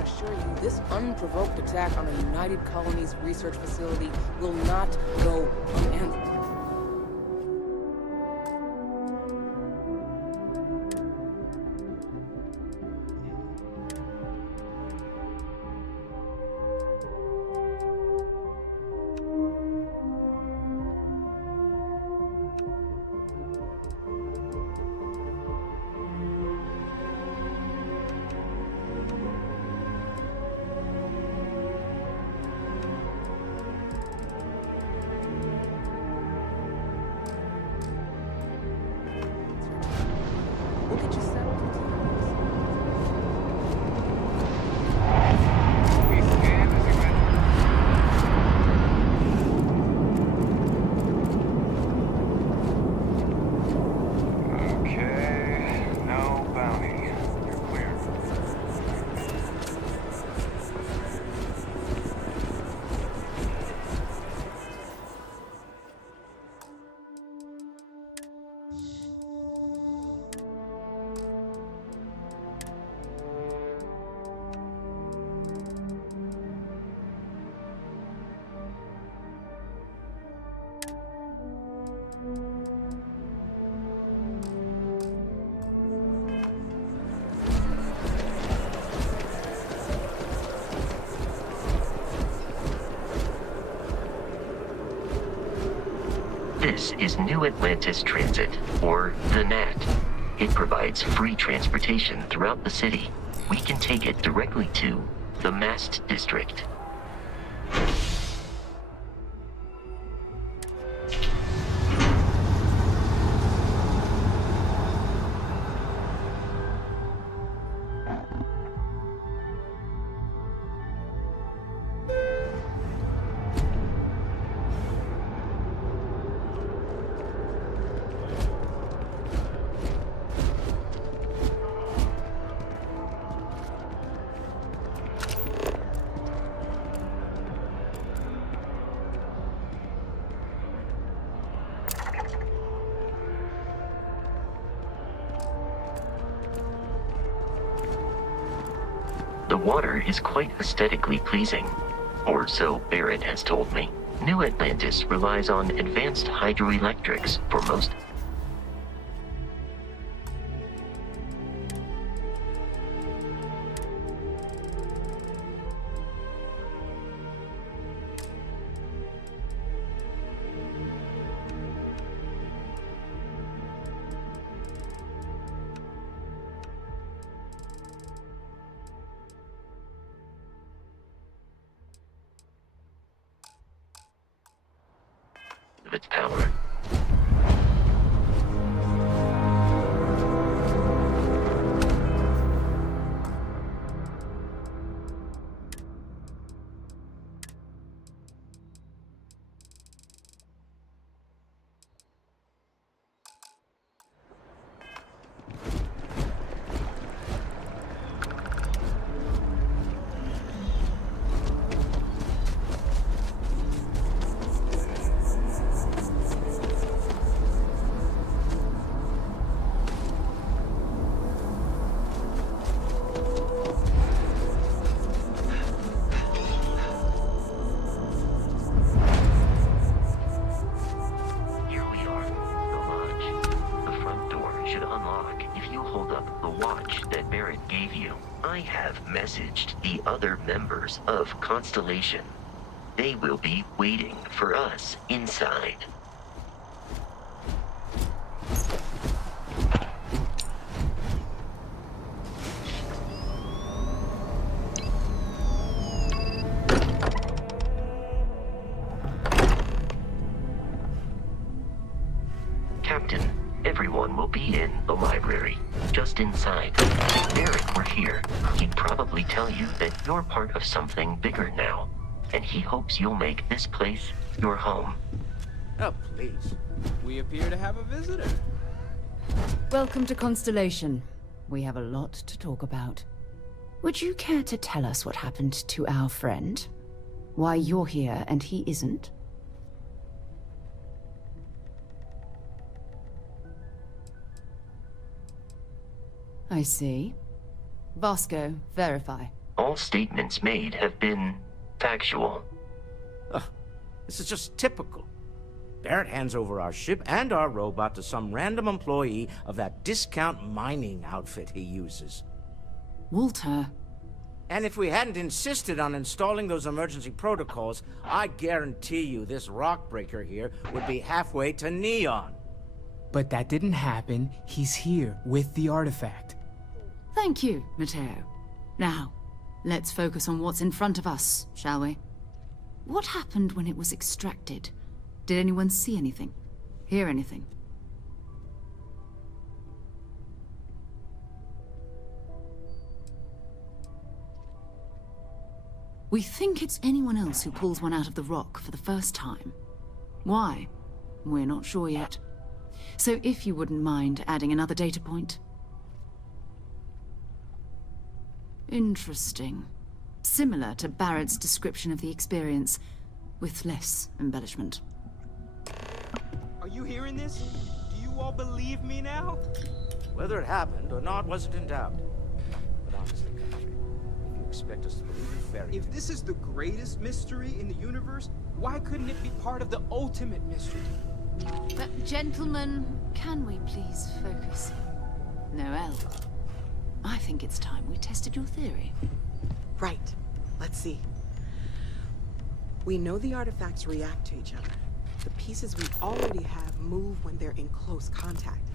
Assure you, this unprovoked attack on a United Colonies research facility will not go unanswered. We'll get you settled into your Okay, no bounty. You're clear. This is New Atlantis Transit, or the NAT. It provides free transportation throughout the city. We can take it directly to the Mast District. The water is quite aesthetically pleasing, or so Barrett has told me. New Atlantis relies on advanced hydroelectrics for most. Of its power. messaged the other members of Constellation. They will be waiting for us inside. Captain, everyone will be in the library, just inside. If Derek were here, he'd probably tell you that you're part of something bigger now, and he hopes you'll make this place your home. Oh, please. We appear to have a visitor. Welcome to Constellation. We have a lot to talk about. Would you care to tell us what happened to our friend? Why you're here and he isn't? I see. Vasco, verify. All statements made have been factual. Ugh, this is just typical. Barrett hands over our ship and our robot to some random employee of that discount mining outfit he uses. Walter. And if we hadn't insisted on installing those emergency protocols, I guarantee you this rock breaker here would be halfway to Neon. But that didn't happen. He's here with the artifact. Thank you, Matteo. Now, let's focus on what's in front of us, shall we? What happened when it was extracted? Did anyone see anything? Hear anything? We think it's anyone else who pulls one out of the rock for the first time. Why? We're not sure yet. So if you wouldn't mind adding another data point. Interesting. Similar to Barrett's description of the experience, with less embellishment. Are you hearing this? Do you all believe me now? Whether it happened or not wasn't in doubt. But honestly, Country, if you expect us to believe in fairy If this is the greatest mystery in the universe, why couldn't it be part of the ultimate mystery? But gentlemen, can we please focus? Noel, I think it's time we tested your theory. Right. Let's see. We know the artifacts react to each other. The pieces we already have move when they're in close contact.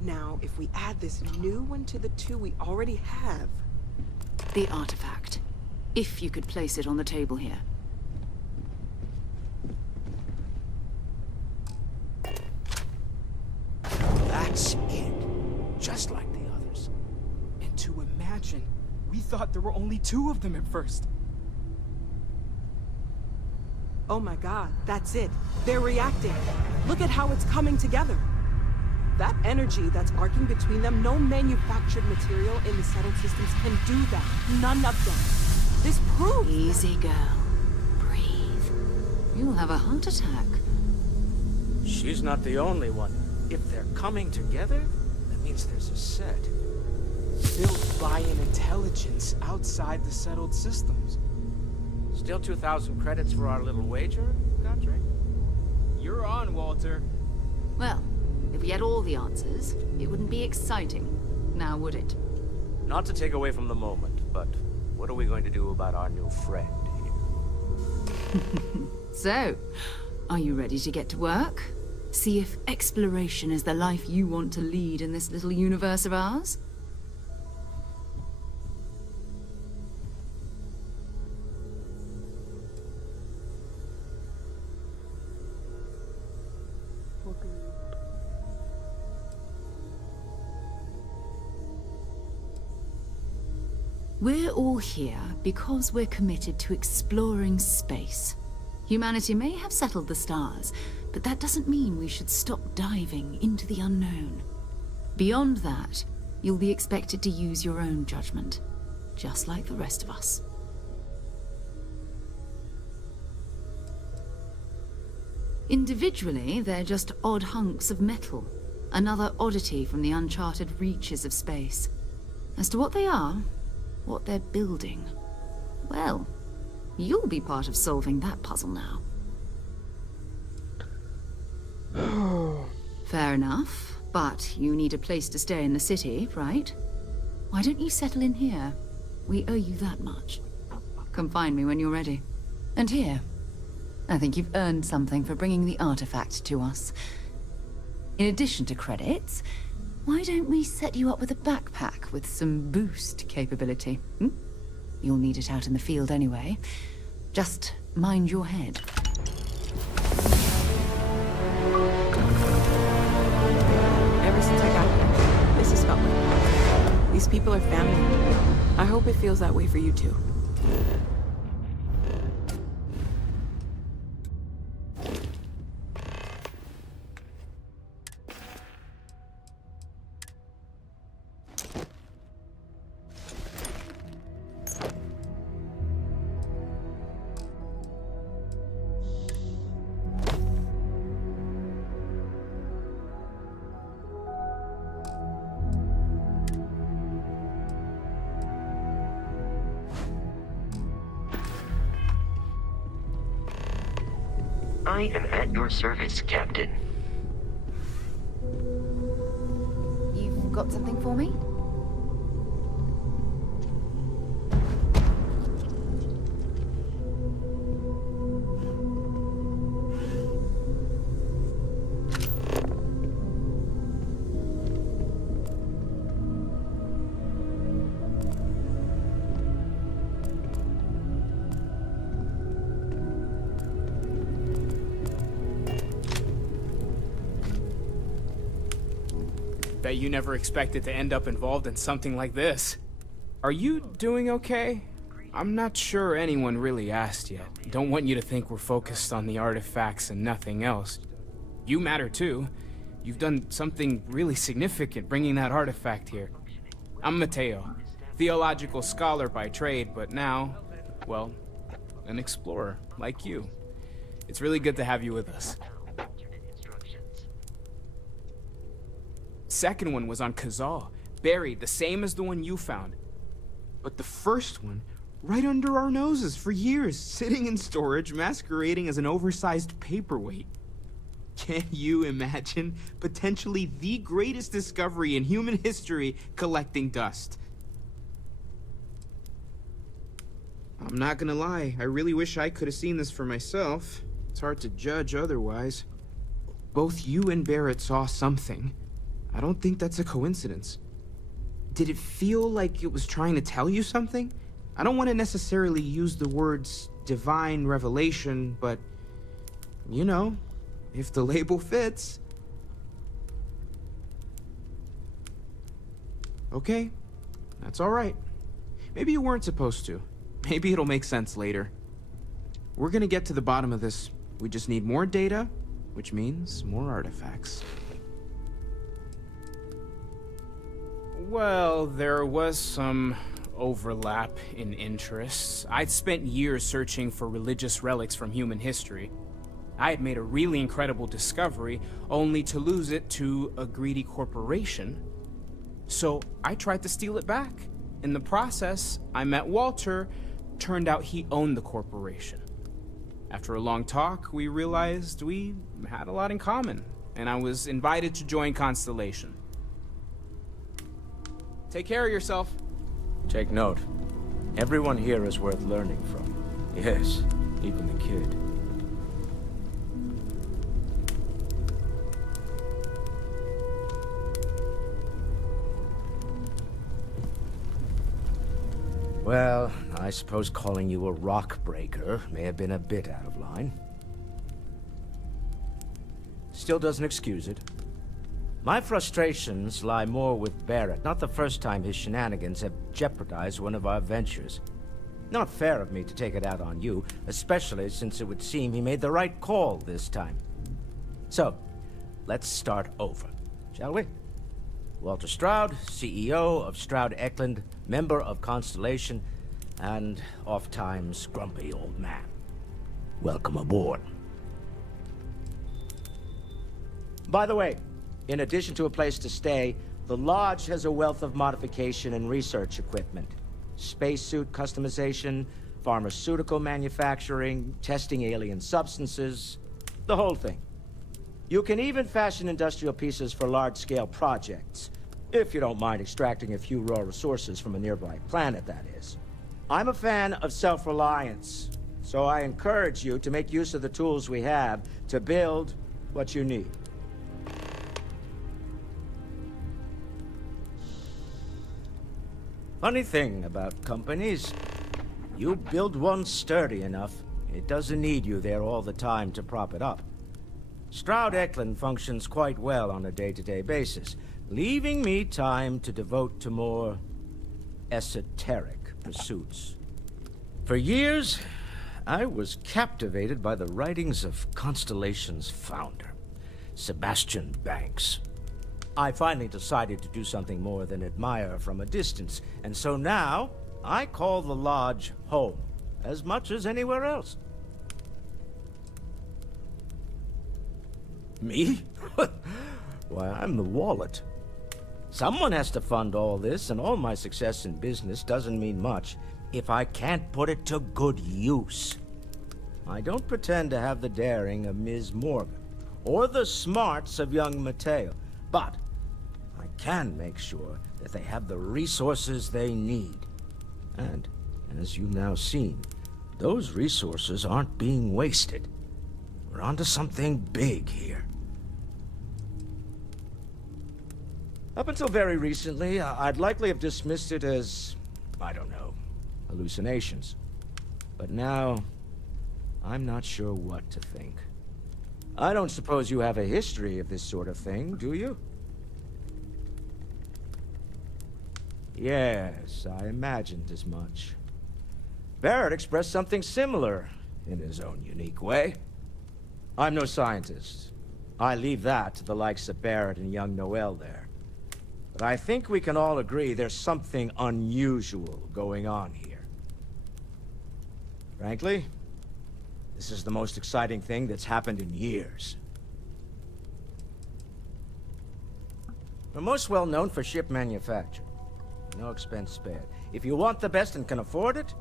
Now, if we add this new one to the two we already have... The artifact. If you could place it on the table here. That's it. Just like the others. And to imagine, we thought there were only two of them at first. Oh my god, that's it. They're reacting. Look at how it's coming together. That energy that's arcing between them, no manufactured material in the settled systems can do that. None of them. This proves... Easy, girl. Breathe. You'll have a heart attack. She's not the only one. If they're coming together, that means there's a set. Built by an intelligence outside the settled systems. Still 2,000 credits for our little wager, Country? You're on, Walter. Well, if we had all the answers, it wouldn't be exciting. Now, would it? Not to take away from the moment, but what are we going to do about our new friend here? So, are you ready to get to work? See if exploration is the life you want to lead in this little universe of ours? We're all here because we're committed to exploring space. Humanity may have settled the stars, but that doesn't mean we should stop diving into the unknown. Beyond that, you'll be expected to use your own judgment, just like the rest of us. Individually, they're just odd hunks of metal, another oddity from the uncharted reaches of space. As to what they are, what they're building, well, you'll be part of solving that puzzle now. Fair enough, but you need a place to stay in the city, right? Why don't you settle in here? We owe you that much. Come find me when you're ready. And here, I think you've earned something for bringing the artifact to us. In addition to credits, why don't we set you up with a backpack with some boost capability? Hmm? You'll need it out in the field anyway. Just mind your head. Ever since I got here, this has felt like home. These people are family. I hope it feels that way for you too. I am at your service, Captain. You've got something for me? Bet you never expected to end up involved in something like this. Are you doing okay? I'm not sure anyone really asked yet. Don't want you to think we're focused on the artifacts and nothing else. You matter too. You've done something really significant bringing that artifact here. I'm Mateo, theological scholar by trade, but now, well, an explorer like you. It's really good to have you with us. Second one was on Kazal, buried, the same as the one you found. But the first one, right under our noses for years, sitting in storage, masquerading as an oversized paperweight. Can you imagine potentially the greatest discovery in human history collecting dust? I'm not gonna lie, I really wish I could have seen this for myself. It's hard to judge otherwise. Both you and Barrett saw something. I don't think that's a coincidence. Did it feel like it was trying to tell you something? I don't want to necessarily use the words divine revelation, but, you know, if the label fits. Okay, that's all right. Maybe you weren't supposed to. Maybe it'll make sense later. We're gonna get to the bottom of this. We just need more data, which means more artifacts. Well, there was some overlap in interests. I'd spent years searching for religious relics from human history. I had made a really incredible discovery, only to lose it to a greedy corporation. So I tried to steal it back. In the process, I met Walter. Turned out he owned the corporation. After a long talk, we realized we had a lot in common, and I was invited to join Constellation. Take care of yourself. Take note. Everyone here is worth learning from. Yes, even the kid. Well, I suppose calling you a rock breaker may have been a bit out of line. Still doesn't excuse it. My frustrations lie more with Barrett. Not the first time his shenanigans have jeopardized one of our ventures. Not fair of me to take it out on you, especially since it would seem he made the right call this time. So, let's start over, shall we? Walter Stroud, CEO of Stroud Eklund, member of Constellation, and oft-times grumpy old man. Welcome aboard. By the way, in addition to a place to stay, the Lodge has a wealth of modification and research equipment. Spacesuit customization, pharmaceutical manufacturing, testing alien substances, the whole thing. You can even fashion industrial pieces for large-scale projects. If you don't mind extracting a few raw resources from a nearby planet, that is. I'm a fan of self-reliance, so I encourage you to make use of the tools we have to build what you need. Funny thing about companies, you build one sturdy enough, it doesn't need you there all the time to prop it up. Stroud-Eklund functions quite well on a day-to-day basis, leaving me time to devote to more esoteric pursuits. For years, I was captivated by the writings of Constellation's founder, Sebastian Banks. I finally decided to do something more than admire from a distance, and so now I call the Lodge home, as much as anywhere else. Me? Why, I'm the wallet. Someone has to fund all this, and all my success in business doesn't mean much if I can't put it to good use. I don't pretend to have the daring of Ms. Morgan, or the smarts of young Mateo, but I can make sure that they have the resources they need. And, as you've now seen, those resources aren't being wasted. We're onto something big here. Up until very recently, I'd likely have dismissed it as, I don't know, hallucinations. But now, I'm not sure what to think. I don't suppose you have a history of this sort of thing, do you? Yes, I imagined as much. Barrett expressed something similar, in his own unique way. I'm no scientist. I leave that to the likes of Barrett and young Noel there. But I think we can all agree there's something unusual going on here. Frankly, this is the most exciting thing that's happened in years. We're most well known for ship manufacture. No expense spared. If you want the best and can afford it,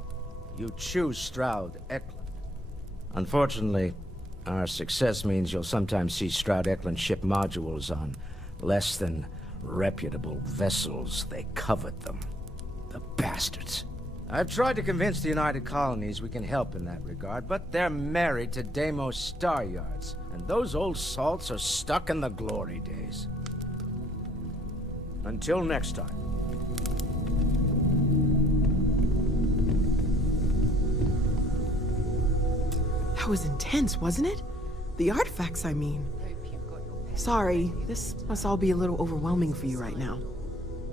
you choose Stroud-Eklund. Unfortunately, our success means you'll sometimes see Stroud-Eklund ship modules on less than reputable vessels. They covet them. The bastards. I've tried to convince the United Colonies we can help in that regard, but they're married to Deimos Star Yards, and those old salts are stuck in the glory days. Until next time. That was intense, wasn't it? The artifacts, I mean. Sorry, this must all be a little overwhelming for you right now.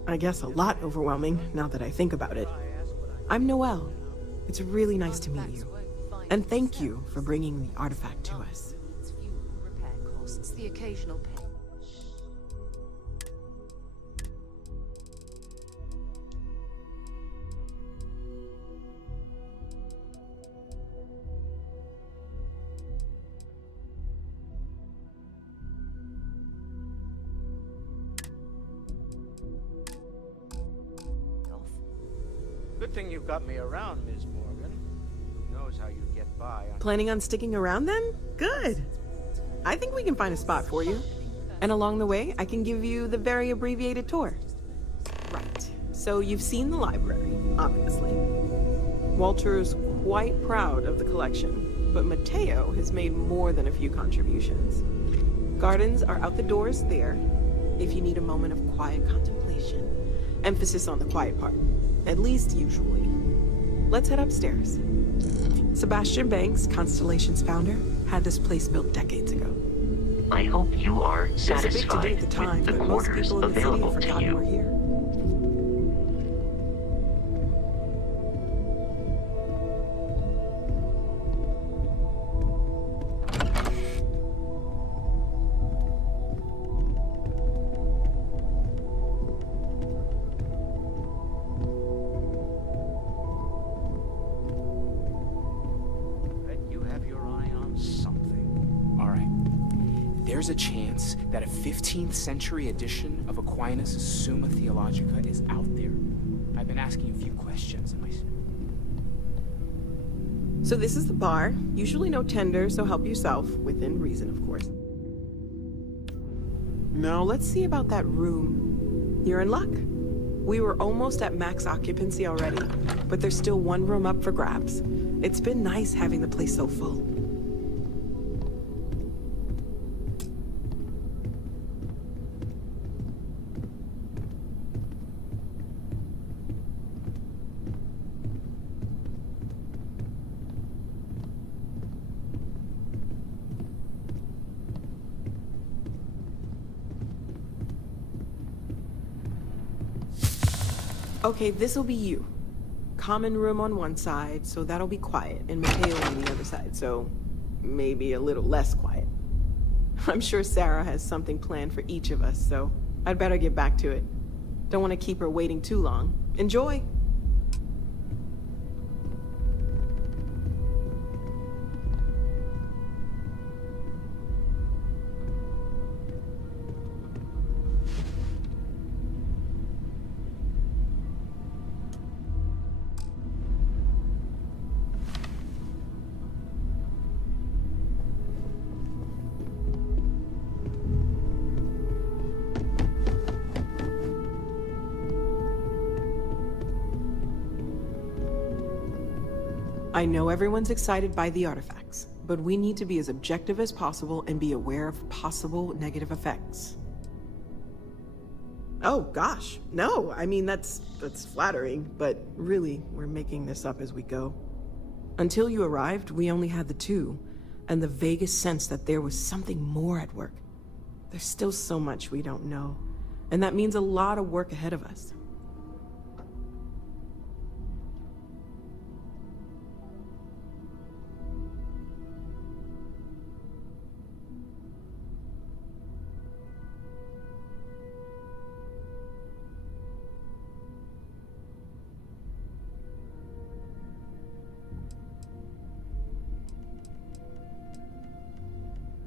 I guess a lot overwhelming, now that I think about it. I'm Noel. It's really nice to meet you. And thank you for bringing the artifact to us. It's fuel, repair costs, the occasional pay. Good thing you've got me around, Ms. Morgan. Who knows how you get by on... Planning on sticking around then? Good. I think we can find a spot for you. And along the way, I can give you the very abbreviated tour. Right. So you've seen the library, obviously. Walter's quite proud of the collection, but Mateo has made more than a few contributions. Gardens are out the doors there, if you need a moment of quiet contemplation. Emphasis on the quiet part. At least usually. Let's head upstairs. Sebastian Banks, Constellation's founder, had this place built decades ago. I hope you are It was a big to-do satisfied at the time, with the but most quarters people in the city available have to forgotten we're you. here. You have your eye on something. All right. There's a chance that a 15th century edition of Aquinas' Summa Theologica is out there. I've been asking a few questions and So this is the bar. Usually no tender, so help yourself. Within reason, of course. Now, let's see about that room. you're in luck. We were almost at max occupancy already, but there's still one room up for grabs. It's been nice having the place so full. Okay, this'll be you. Common room on one side, so that'll be quiet, and Mateo on the other side, so maybe a little less quiet. I'm sure Sarah has something planned for each of us, so I'd better get back to it. Don't want to keep her waiting too long. Enjoy! I know everyone's excited by the artifacts, but we need to be as objective as possible and be aware of possible negative effects. Oh gosh, no, I mean that's flattering, but really, we're making this up as we go. Until you arrived, we only had the two, and the vaguest sense that there was something more at work. There's still so much we don't know, and that means a lot of work ahead of us.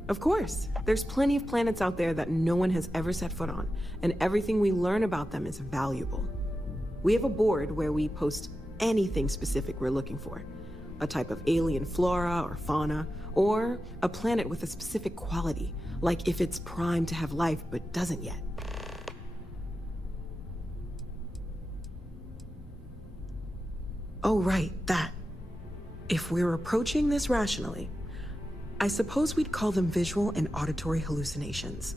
Of course, there's plenty of planets out there that no one has ever set foot on, and everything we learn about them is valuable. We have a board where we post anything specific we're looking for. A type of alien flora or fauna, or a planet with a specific quality, like if it's primed to have life but doesn't yet. Oh right, that. If we're approaching this rationally, I suppose we'd call them visual and auditory hallucinations.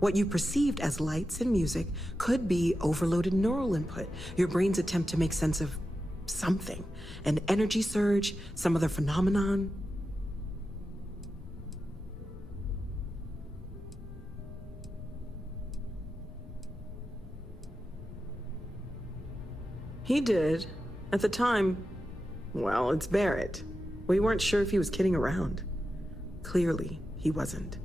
What you perceived as lights and music could be overloaded neural input, your brain's attempt to make sense of something, an energy surge, some other phenomenon. He did. At the time, well, it's Barrett. We weren't sure if he was kidding around. Clearly, he wasn't.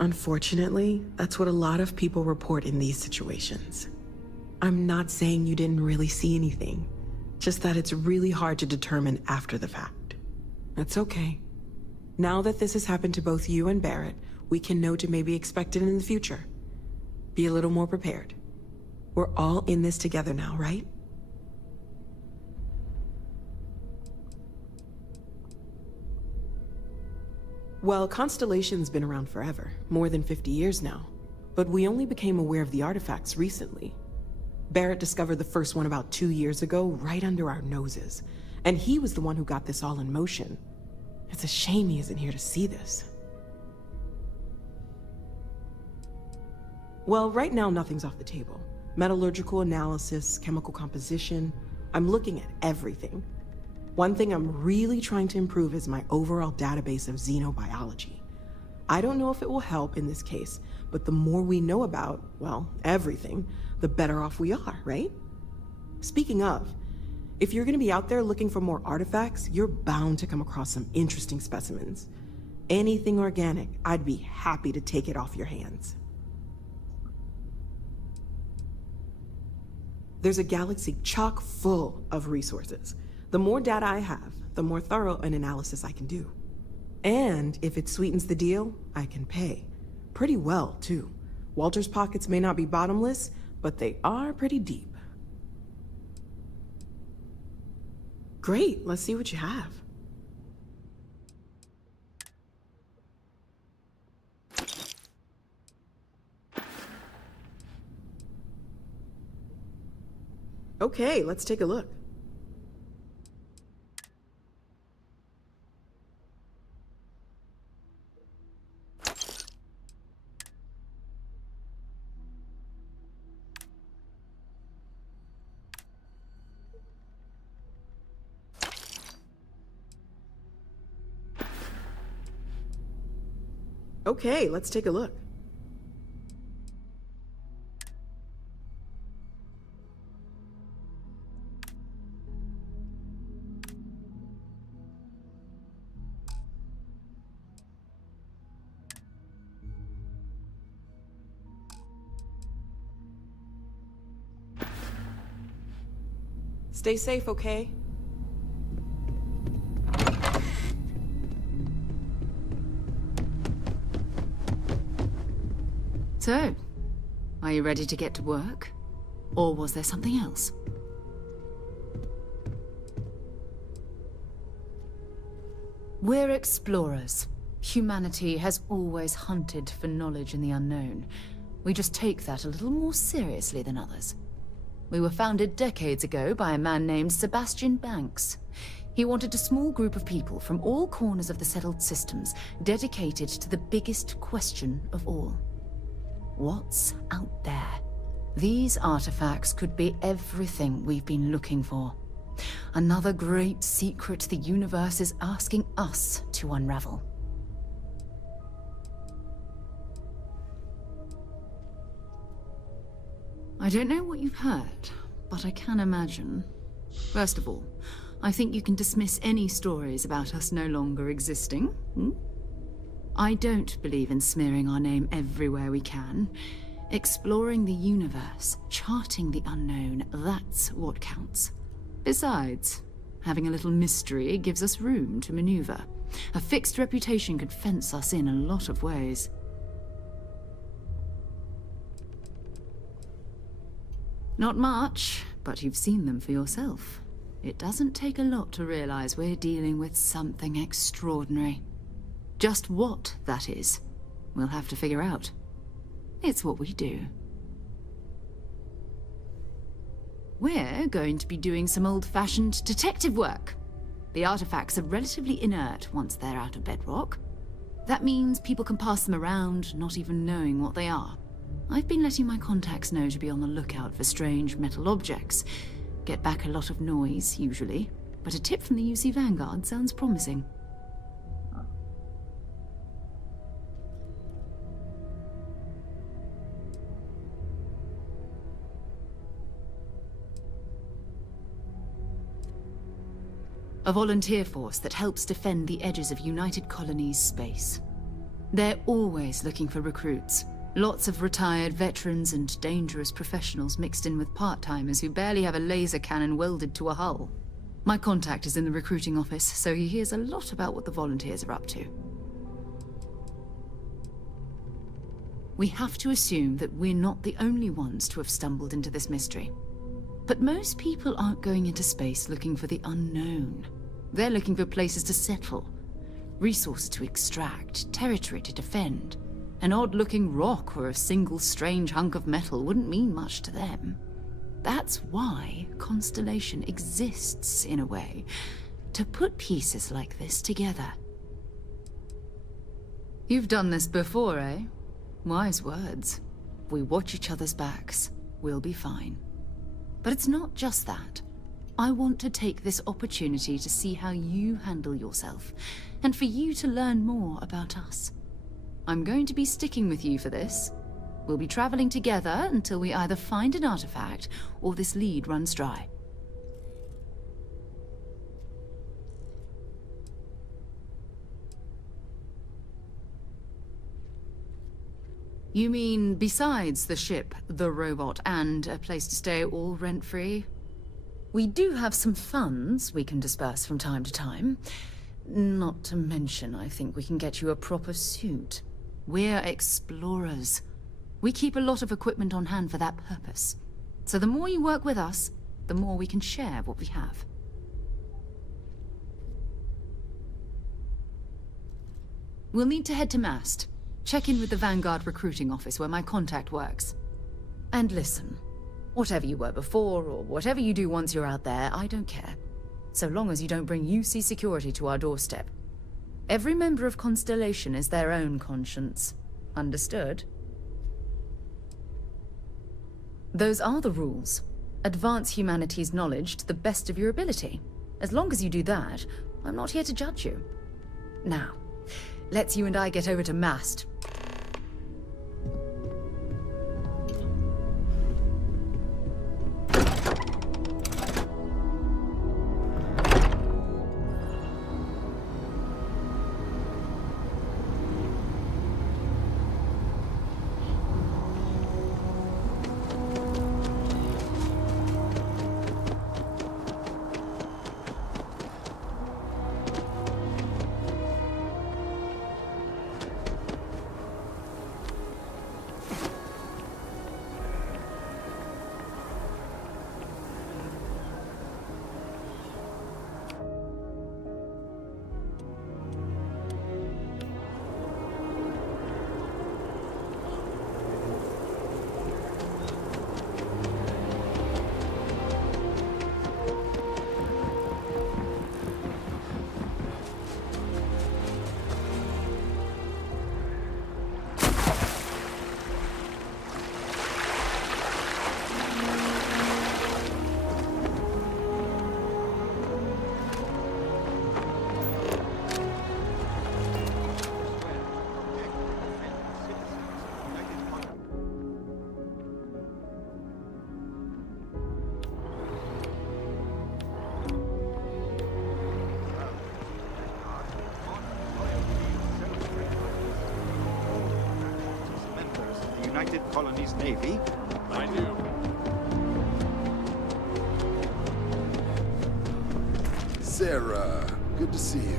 Unfortunately, that's what a lot of people report in these situations. I'm not saying you didn't really see anything, just that it's really hard to determine after the fact. That's okay. Now that this has happened to both you and Barrett, we can know to maybe expect it in the future. Be a little more prepared. We're all in this together now, right? Well, Constellation's been around forever, more than 50 years now. But we only became aware of the artifacts recently. Barrett discovered the first one about 2 years ago, right under our noses. And he was the one who got this all in motion. It's a shame he isn't here to see this. Well, right now nothing's off the table. Metallurgical analysis, chemical composition. I'm looking at everything. One thing I'm really trying to improve is my overall database of xenobiology. I don't know if it will help in this case, but the more we know about, well, everything, the better off we are, right? Speaking of, if you're gonna be out there looking for more artifacts, you're bound to come across some interesting specimens. Anything organic, I'd be happy to take it off your hands. There's a galaxy chock full of resources. The more data I have, the more thorough an analysis I can do. And if it sweetens the deal, I can pay. Pretty well, too. Walter's pockets may not be bottomless, but they are pretty deep. Great, let's see what you have. Okay, let's take a look. Okay, let's take a look. Stay safe, okay? So, are you ready to get to work? Or was there something else? We're explorers. Humanity has always hunted for knowledge in the unknown. We just take that a little more seriously than others. We were founded decades ago by a man named Sebastian Banks. He wanted a small group of people from all corners of the settled systems dedicated to the biggest question of all. What's out there? These artifacts could be everything we've been looking for. Another great secret the universe is asking us to unravel. I don't know what you've heard, but I can imagine. First of all, I think you can dismiss any stories about us no longer existing. I don't believe in smearing our name everywhere we can. Exploring the universe, charting the unknown, that's what counts. Besides, having a little mystery gives us room to maneuver. A fixed reputation could fence us in a lot of ways. Not much, but you've seen them for yourself. It doesn't take a lot to realize we're dealing with something extraordinary. Just what that is, we'll have to figure out. It's what we do. We're going to be doing some old-fashioned detective work. The artifacts are relatively inert once they're out of bedrock. That means people can pass them around, not even knowing what they are. I've been letting my contacts know to be on the lookout for strange metal objects. Get back a lot of noise, usually, but a tip from the UC Vanguard sounds promising. A volunteer force that helps defend the edges of United Colonies space. They're always looking for recruits. Lots of retired veterans and dangerous professionals mixed in with part-timers who barely have a laser cannon welded to a hull. My contact is in the recruiting office, so he hears a lot about what the volunteers are up to. We have to assume that we're not the only ones to have stumbled into this mystery. But most people aren't going into space looking for the unknown. They're looking for places to settle, resources to extract, territory to defend. An odd-looking rock or a single strange hunk of metal wouldn't mean much to them. That's why Constellation exists, in a way, to put pieces like this together. You've done this before, eh? Wise words. If we watch each other's backs, we'll be fine. But it's not just that. I want to take this opportunity to see how you handle yourself, and for you to learn more about us. I'm going to be sticking with you for this. We'll be traveling together until we either find an artifact or this lead runs dry. You mean besides the ship, the robot, and a place to stay all rent-free? We do have some funds we can disperse from time to time. Not to mention, I think we can get you a proper suit. We're explorers. We keep a lot of equipment on hand for that purpose. So the more you work with us, the more we can share what we have. We'll need to head to Mast. Check in with the Vanguard recruiting office where my contact works. And listen, Whatever you were before, or whatever you do once you're out there, I don't care. So long as you don't bring UC security to our doorstep. Every member of Constellation is their own conscience. Understood? Those are the rules. Advance humanity's knowledge to the best of your ability. As long as you do that, I'm not here to judge you. Now, let's you and I get over to Mast. United Colonies Navy. I do. Sarah, good to see you.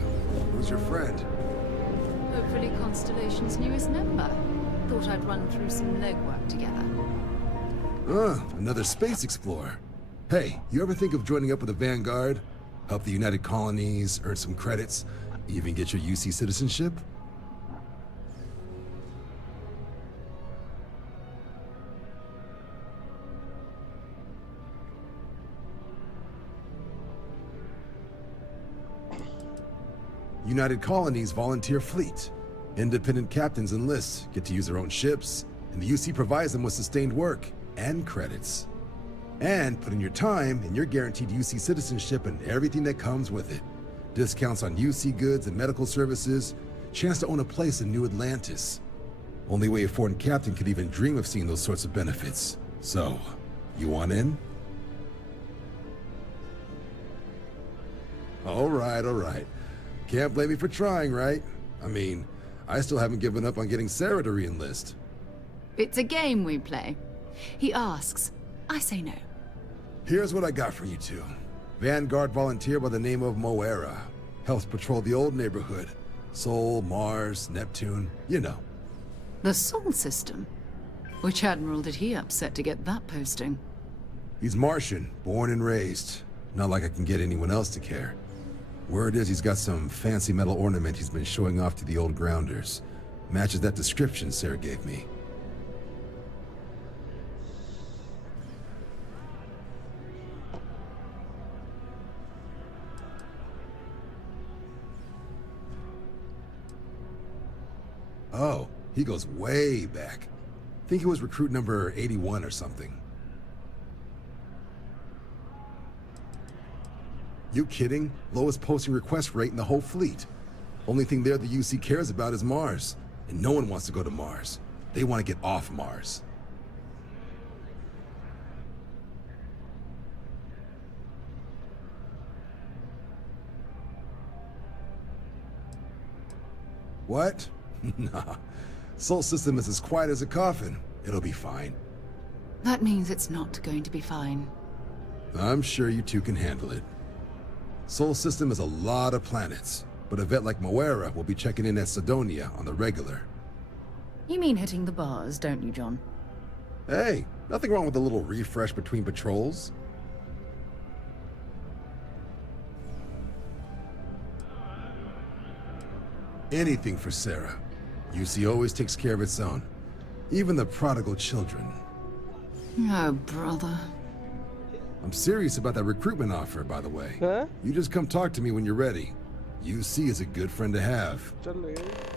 Who's your friend? Hopefully Constellation's newest member. Thought I'd run through some legwork together. Another space explorer. Hey, you ever think of joining up with the Vanguard? Help the United Colonies, earn some credits, even get your UC citizenship? United Colonies volunteer fleet. Independent captains enlist, get to use their own ships, and the UC provides them with sustained work and credits. And put in your time, and you're guaranteed UC citizenship and everything that comes with it. Discounts on UC goods and medical services, chance to own a place in New Atlantis. Only way a foreign captain could even dream of seeing those sorts of benefits. So, you want in? All right. Can't blame me for trying, right? I mean, I still haven't given up on getting Sarah to re-enlist. It's a game we play. He asks, I say no. Here's what I got for you two. Vanguard volunteer by the name of Moera. Helps patrol the old neighborhood. Sol, Mars, Neptune, you know. The Sol system? Which admiral did he upset to get that posting? He's Martian, born and raised. Not like I can get anyone else to care. Word is he's got some fancy metal ornament he's been showing off to the old grounders. Matches that description Sarah gave me. Oh, he goes way back. Think he was recruit number 81 or something. You kidding? Lowest posting request rate in the whole fleet. Only thing there the UC cares about is Mars. And no one wants to go to Mars. They want to get off Mars. What? Nah. Sol system is as quiet as a coffin. It'll be fine. That means it's not going to be fine. I'm sure you two can handle it. Sol system is a lot of planets, but a vet like Moera will be checking in at Sidonia on the regular. You mean hitting the bars, don't you, John? Hey, nothing wrong with a little refresh between patrols. Anything for Sarah. UC always takes care of its own. Even the prodigal children. Oh, brother. I'm serious about that recruitment offer, by the way. Huh? You just come talk to me when you're ready. UC is a good friend to have. चलो यार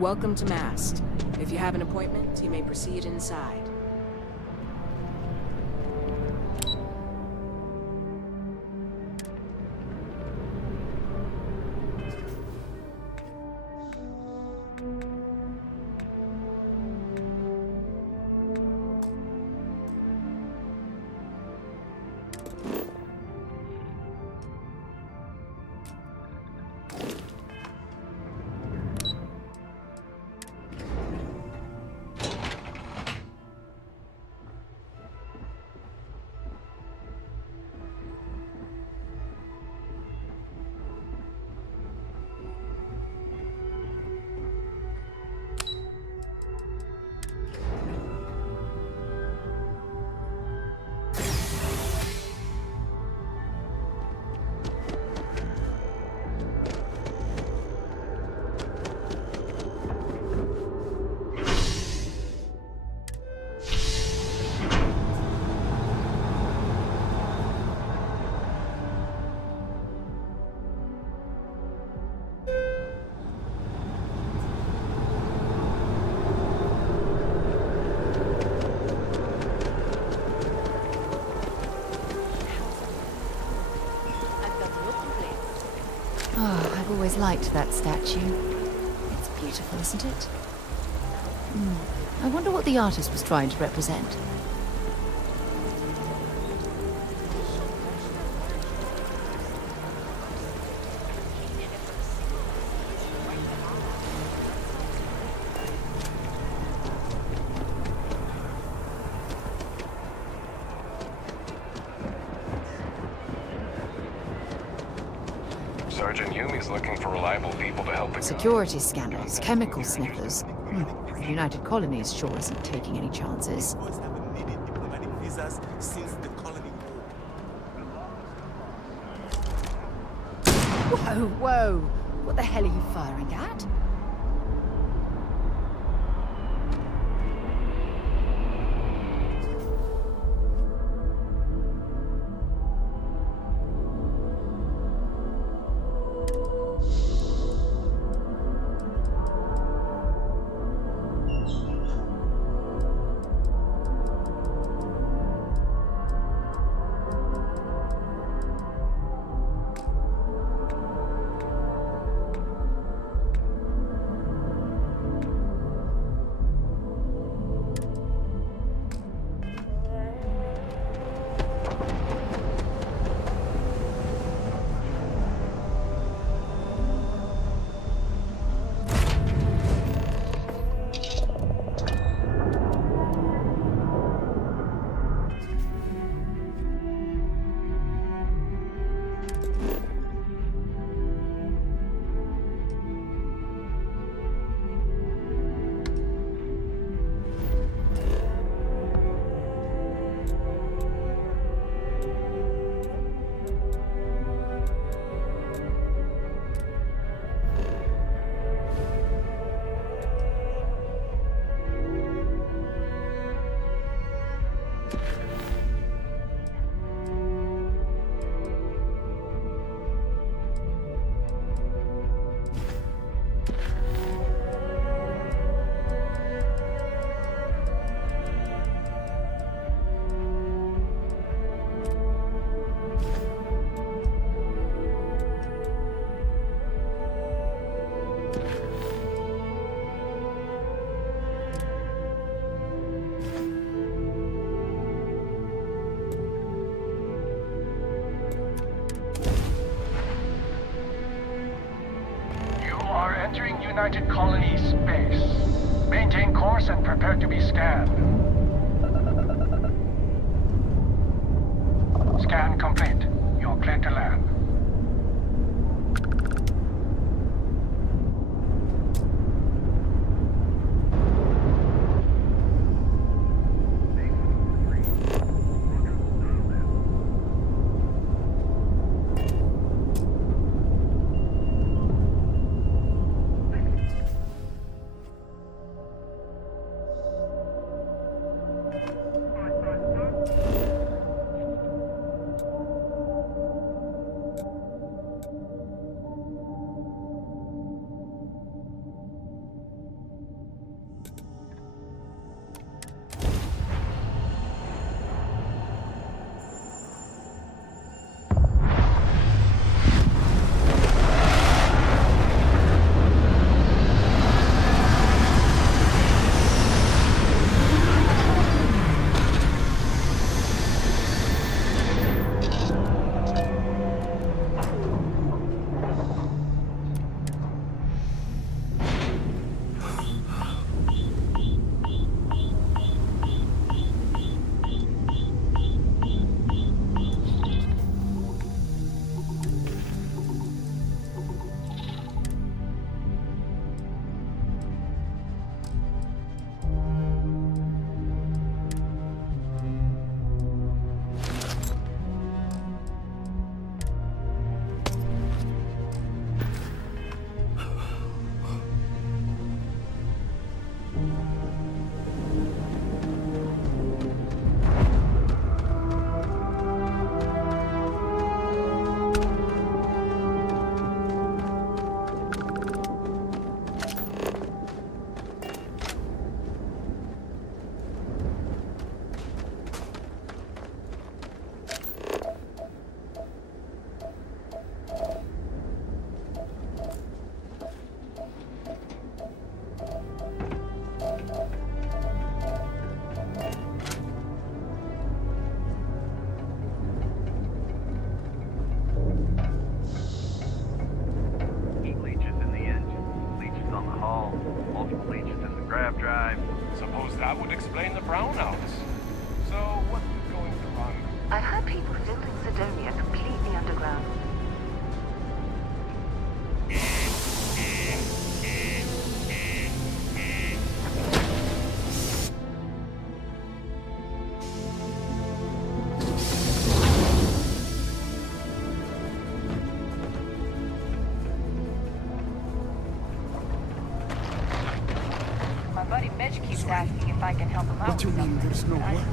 Welcome to Mast. If you have an appointment, you may proceed inside. Oh, I've always liked that statue. It's beautiful, isn't it? I wonder what the artist was trying to represent. Sergeant Yumi's looking for reliable people to help the Security scanners, chemical sniffers. The United Colonies sure isn't taking any chances. Haven't needed diplomatic visas since the colony war. Whoa, whoa! What the hell are you firing at? United Colonies space. Maintain course and prepare to be scanned. Scan complete. You're cleared to land. Suppose that would explain the brownouts. So, what are you going to run? I heard people building Sidonia completely underground. My buddy Mitch keeps asking if I can help him out. What do you mean there's no work?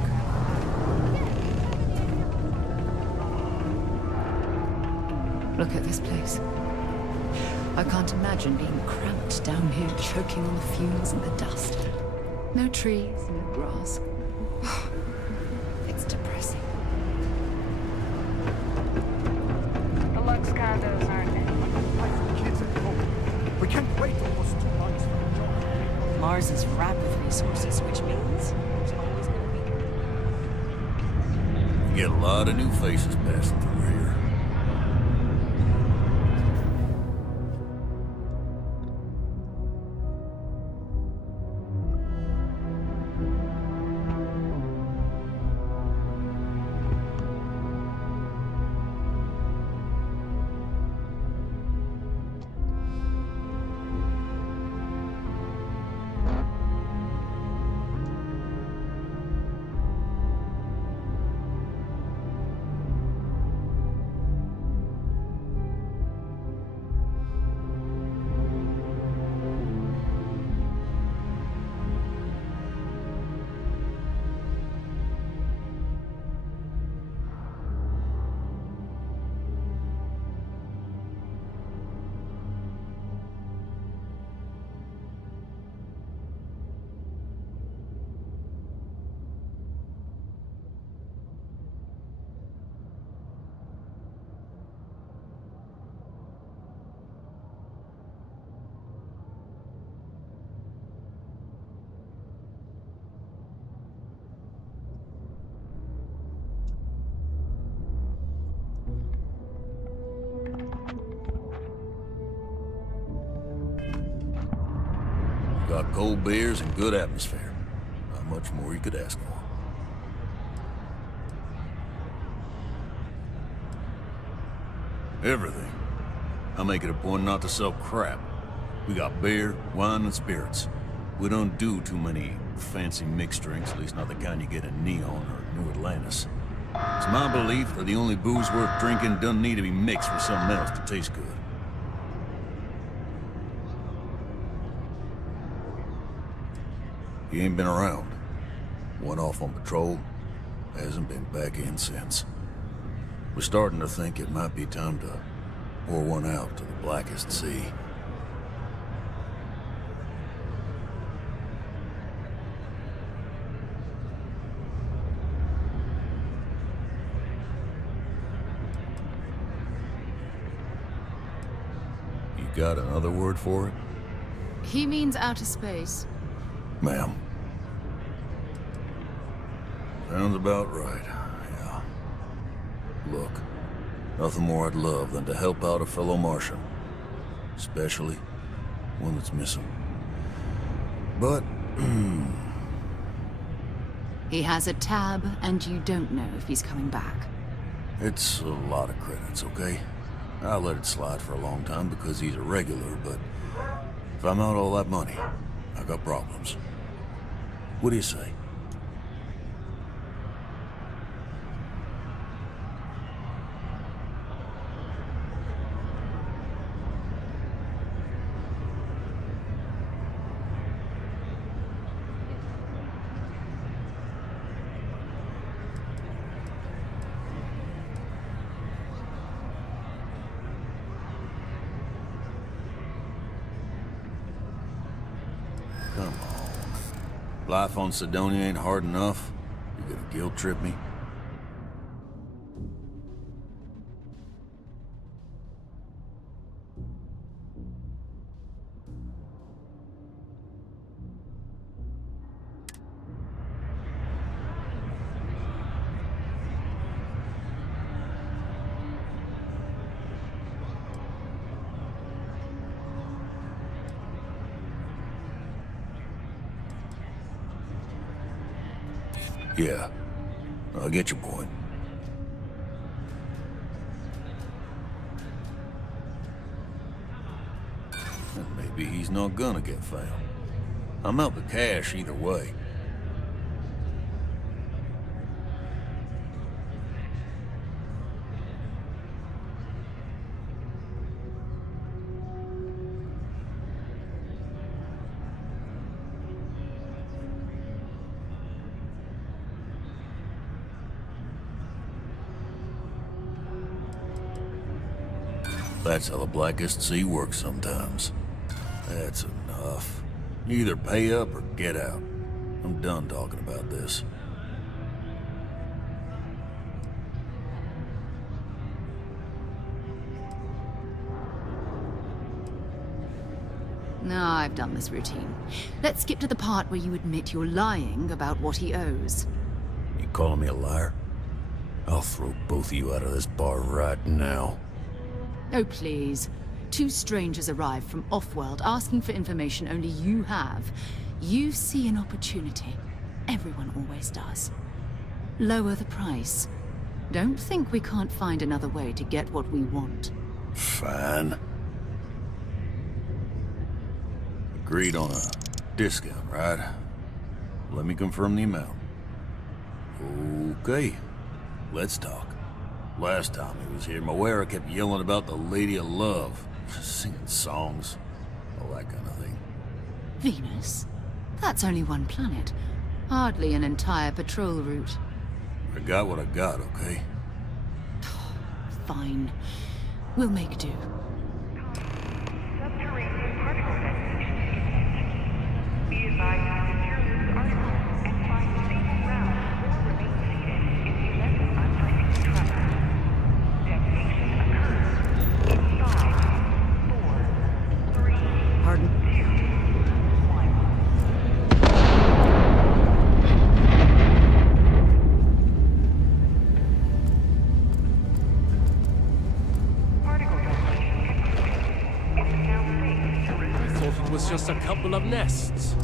Look at this place. I can't imagine being cramped down here, choking on the fumes and the dust. No trees, no grass. It's depressing. The Lux condos aren't any. Kids at home. We can't wait almost 2 months for a job. Mars is wrapped with resources, which means there's always going to be. You get a lot of new faces passing through here. cold beers, and good atmosphere. Not much more you could ask for. Everything. I make it a point not to sell crap. We got beer, wine, and spirits. We don't do too many fancy mixed drinks, at least not the kind you get in Neon or New Atlantis. It's my belief that the only booze worth drinking doesn't need to be mixed with something else to taste good. He ain't been around. Went off on patrol. Hasn't been back in since. We're starting to think it might be time to pour one out to the blackest sea. You got another word for it? He means outer space. Ma'am. Sounds about right, yeah. Look, nothing more I'd love than to help out a fellow Martian. Especially one that's missing. But, He has a tab, and you don't know if he's coming back. it's a lot of credits, okay? I let it slide for a long time because he's a regular, but if I'm out all that money, I got problems. What do you say? Come on. Life on Sidonia ain't hard enough. You gonna guilt trip me? Yeah, I get your point. And maybe he's not gonna get found. I'm out the cash either way. That's how the Blackest Sea works sometimes. That's enough. You either pay up or get out. I'm done talking about this. No, I've done this routine. Let's skip to the part where you admit you're lying about what he owes. You calling me a liar? I'll throw both of you out of this bar right now. Oh, please. Two strangers arrive from off-world asking for information only you have. You see an opportunity. Everyone always does. Lower the price. Don't think we can't find another way to get what we want. Fine. Agreed on a discount, right? Let me confirm the amount. Okay, let's talk. Last time he was here, Moira kept yelling about the Lady of Love, singing songs, all that kind of thing. Venus? That's only one planet. Hardly an entire patrol route. I got what I got, okay? Fine. We'll make do. Subterranean particle detonation. Be advised to secure this article and find stable ground or remain seated in the event of unforeseen trouble. Detonation occurs in 5, 4, 3, Pardon? 2, 1. Particle detonation executed. It is now safe to resume. Thought it was just a couple of nests.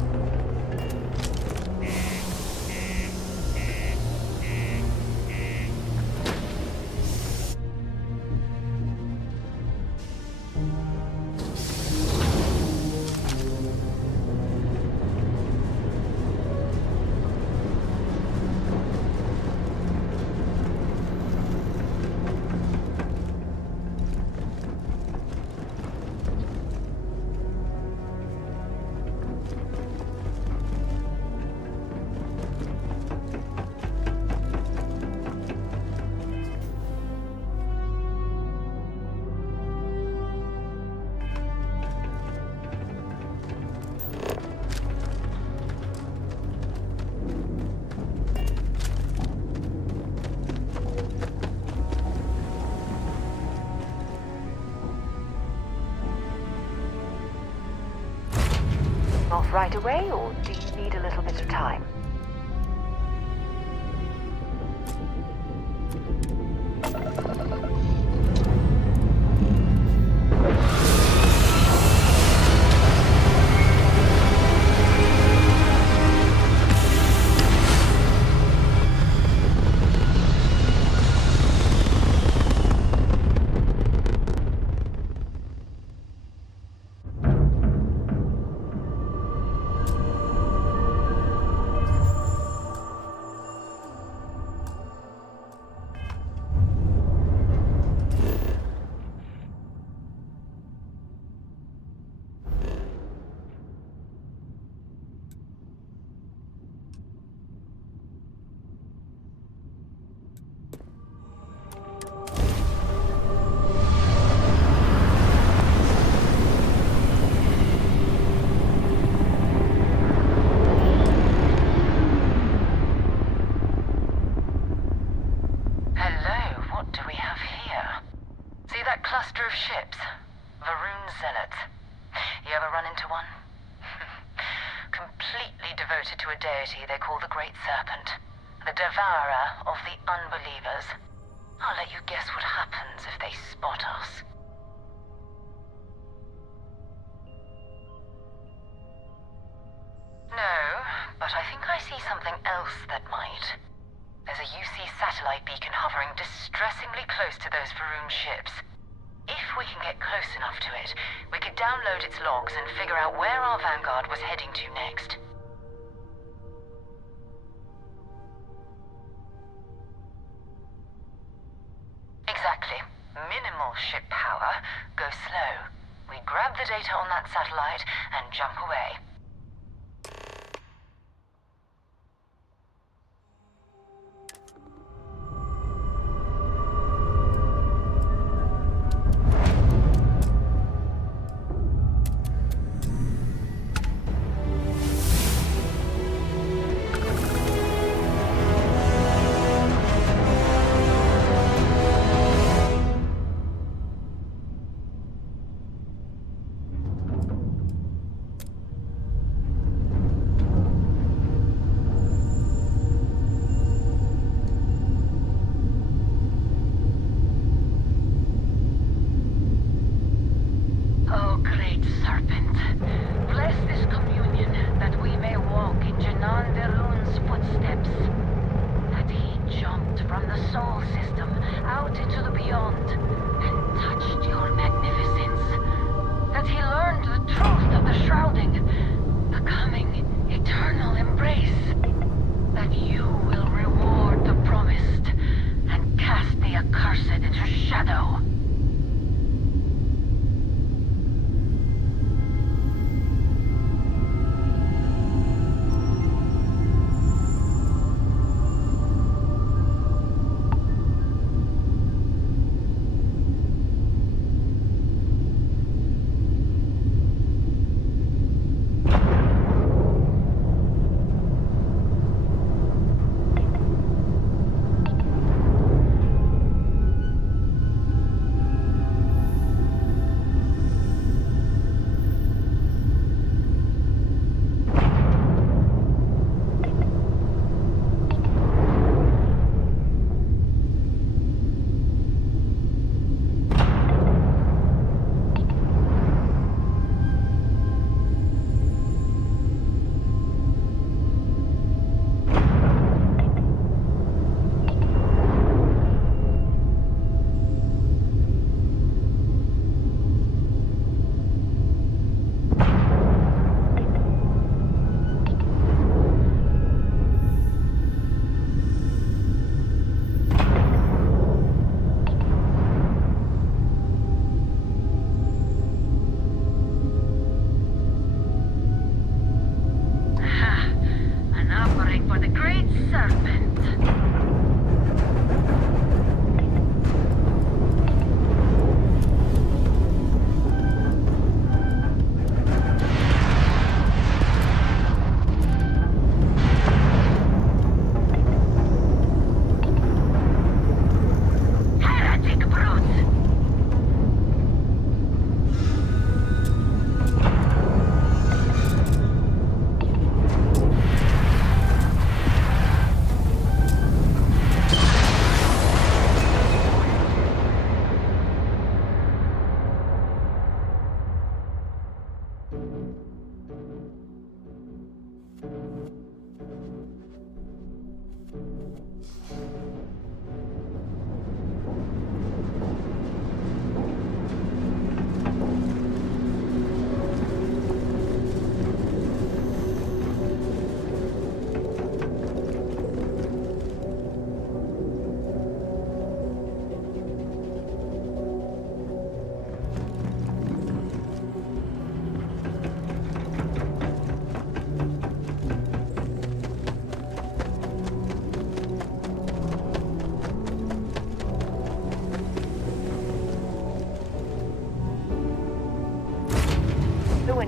Off right away, or do you need a little bit of time? They call the Great Serpent, the devourer of the unbelievers. I'll let you guess what happens if they spot us. No, but I think I see something else that might. There's a UC satellite beacon hovering distressingly close to those Varun ships. If we can get close enough to it, we could download its logs and figure out where our vanguard was heading to next. Exactly. Minimal ship power. Go slow. We grab the data on that satellite and jump away.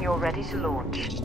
when you're ready to launch.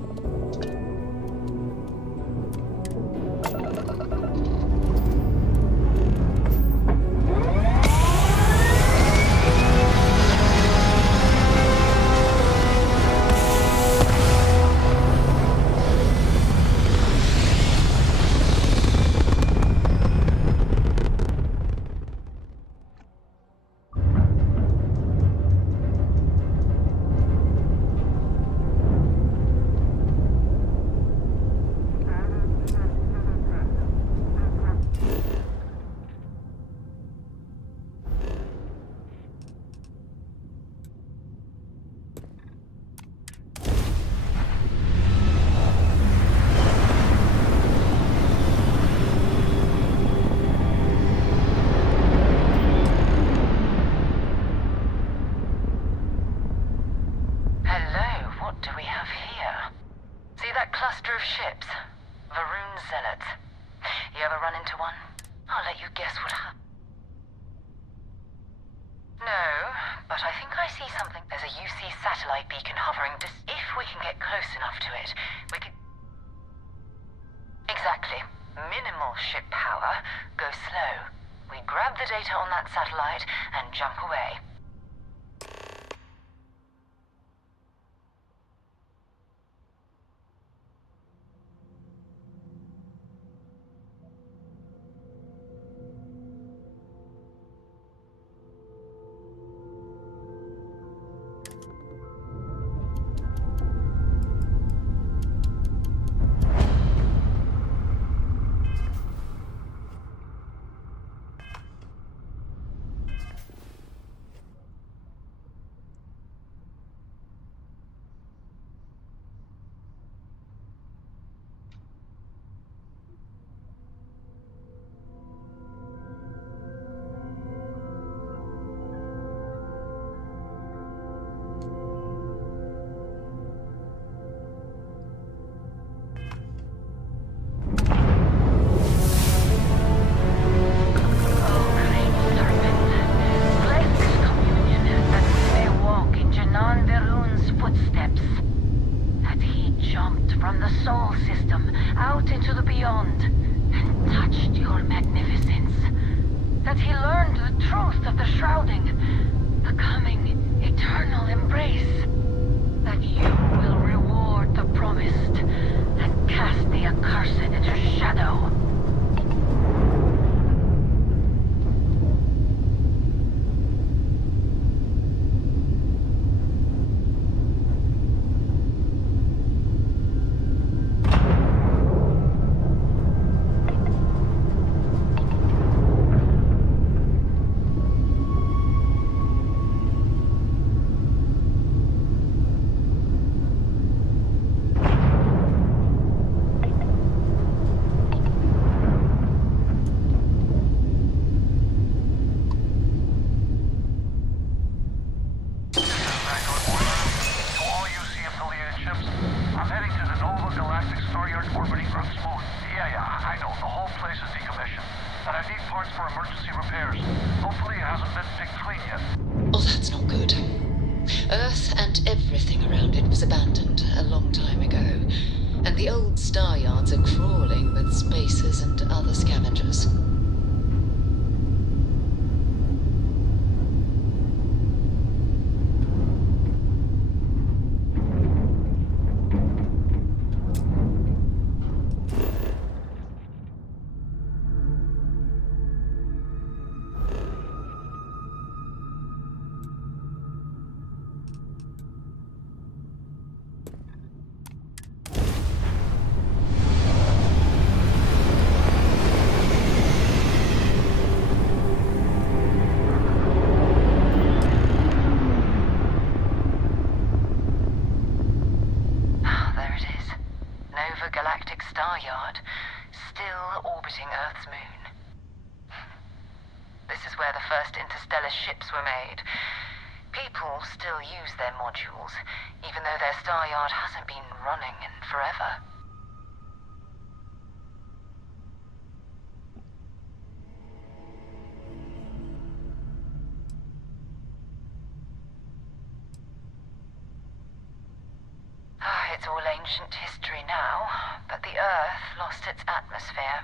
It's all ancient history now, but the Earth lost its atmosphere.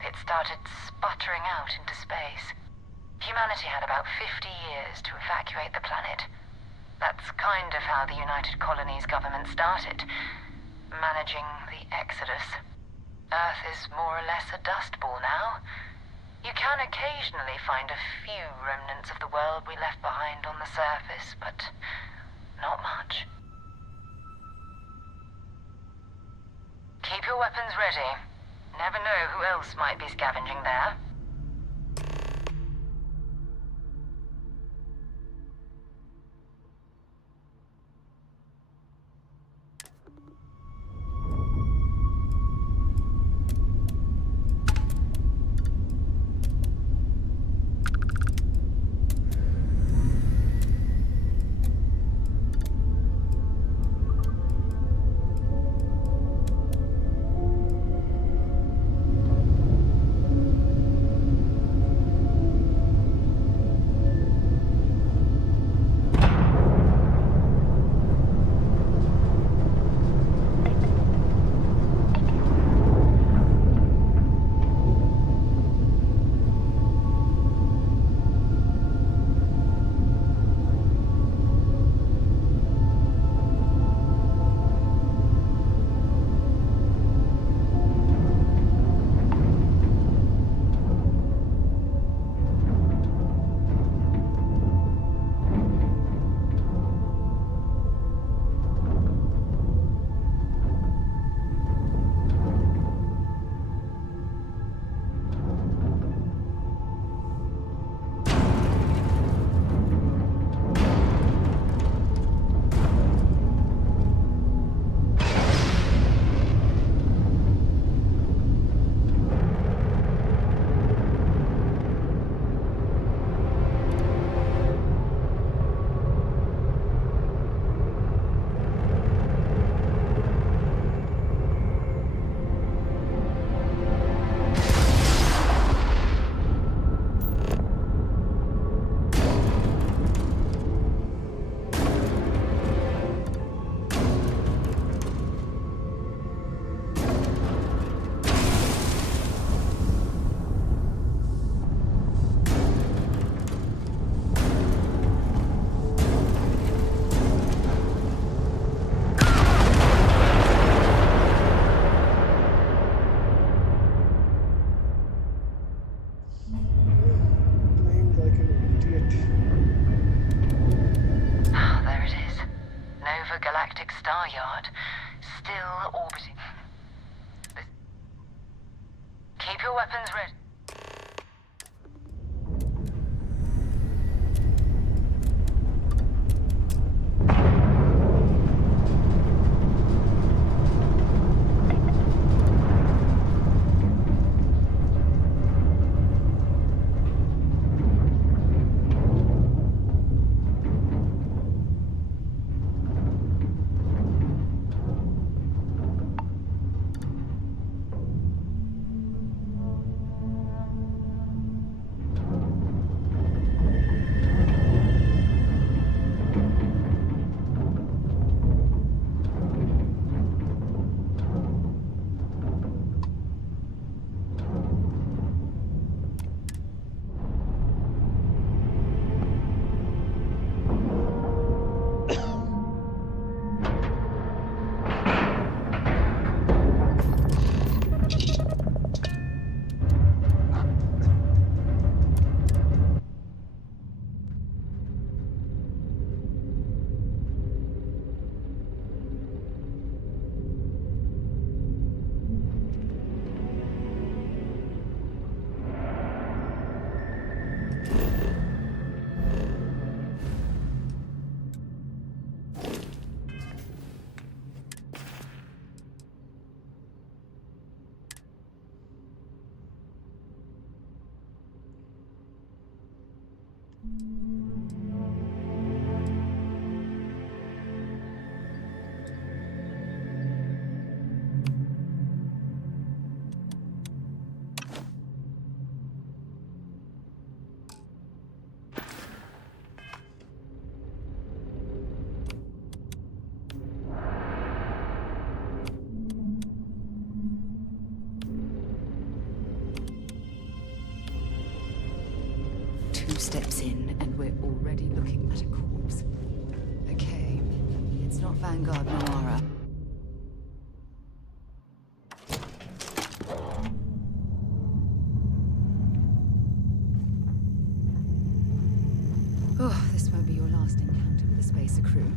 It started sputtering out into space. Humanity had about 50 years to evacuate the planet. That's kind of how the United Colonies government started, managing the exodus. Earth is more or less a dust ball now. You can occasionally find a few remnants of the world we left behind on the surface, but not much. Keep your weapons ready. Never know who else might be scavenging there. Star Yard, still orbiting. Keep your weapons ready. steps in, and we're already looking at a corpse. Okay, it's not Vanguard Noara. Oh, this won't be your last encounter with a spacer crew.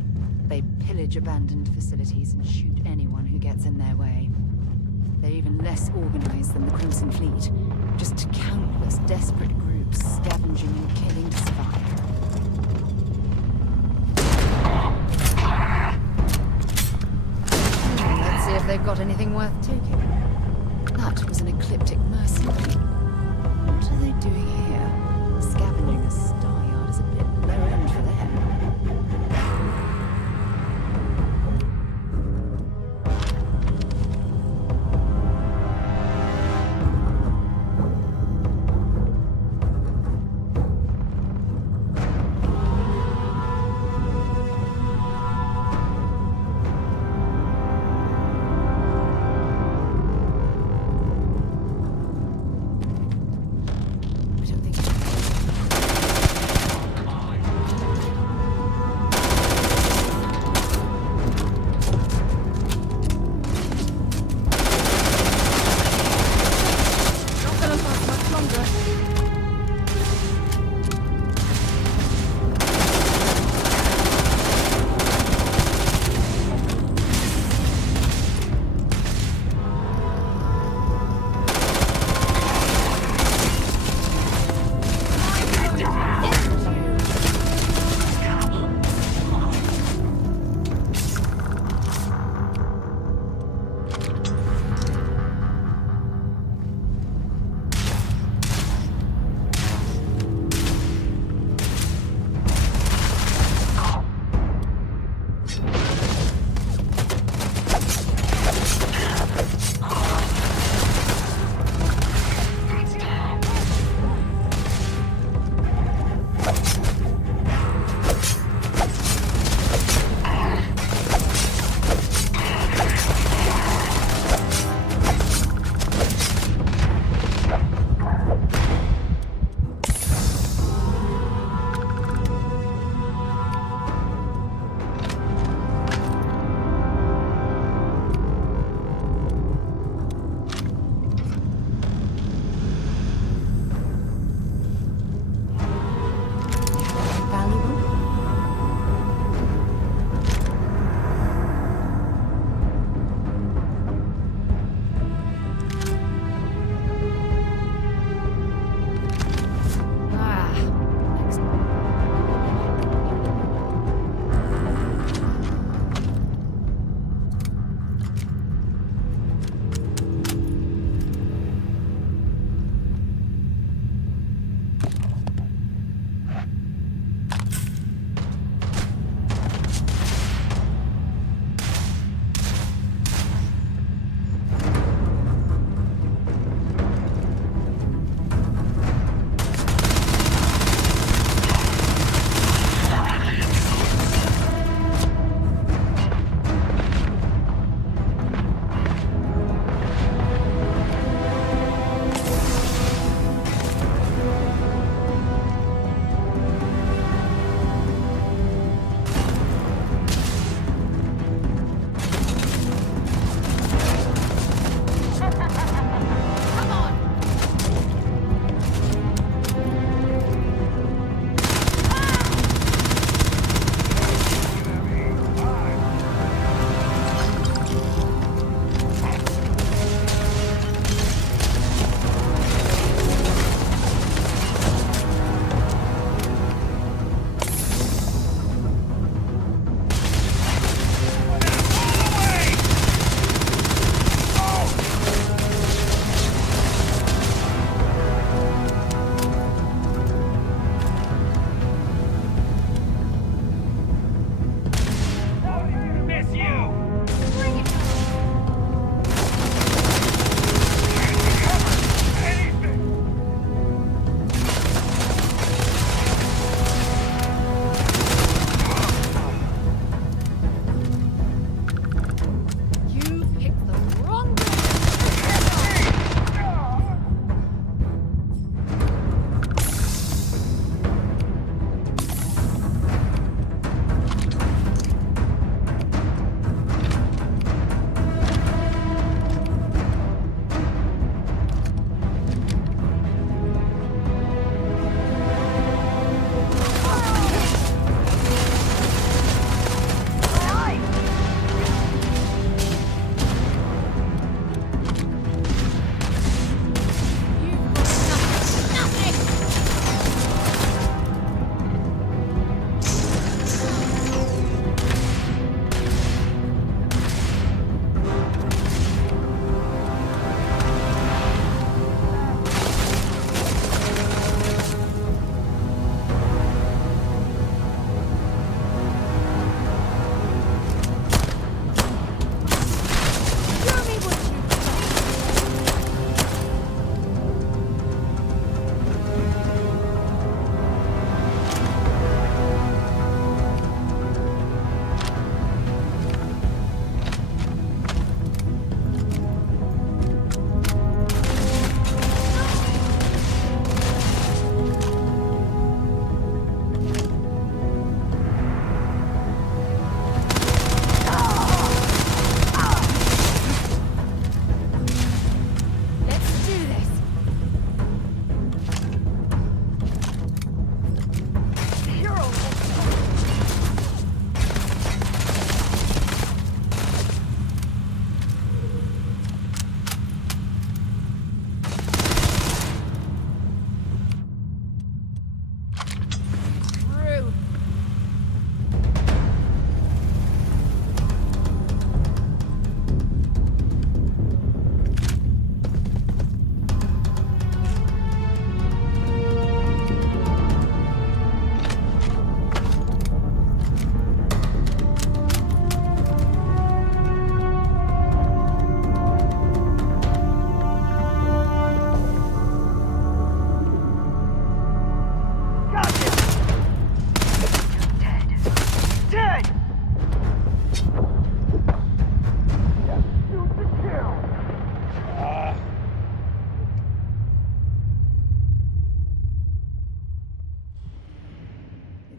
They pillage abandoned facilities and shoot anyone who gets in their way. They're even less organized than the Crimson Fleet. Just countless desperate groups scavenging and killing to survive. Let's see if they've got anything worth taking. That was an ecliptic mercenary. What are they doing here? Scavenging a star yard is a bit low end for them.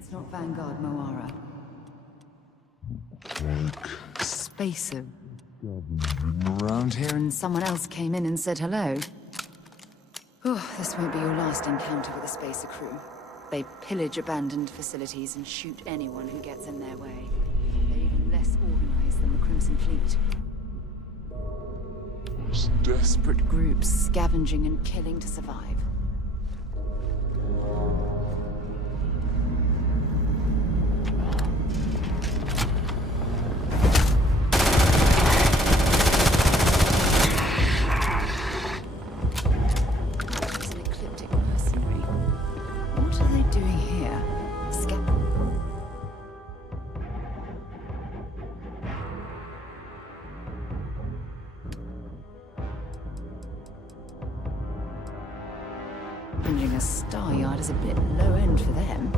It's not Vanguard Moara. Spacer around here, and someone else came in and said hello. Oh, this won't be your last encounter with a Spacer crew. They pillage abandoned facilities and shoot anyone who gets in their way. They're even less organized than the Crimson Fleet. Desperate groups scavenging and killing to survive. Managing a star yard is a bit low end for them.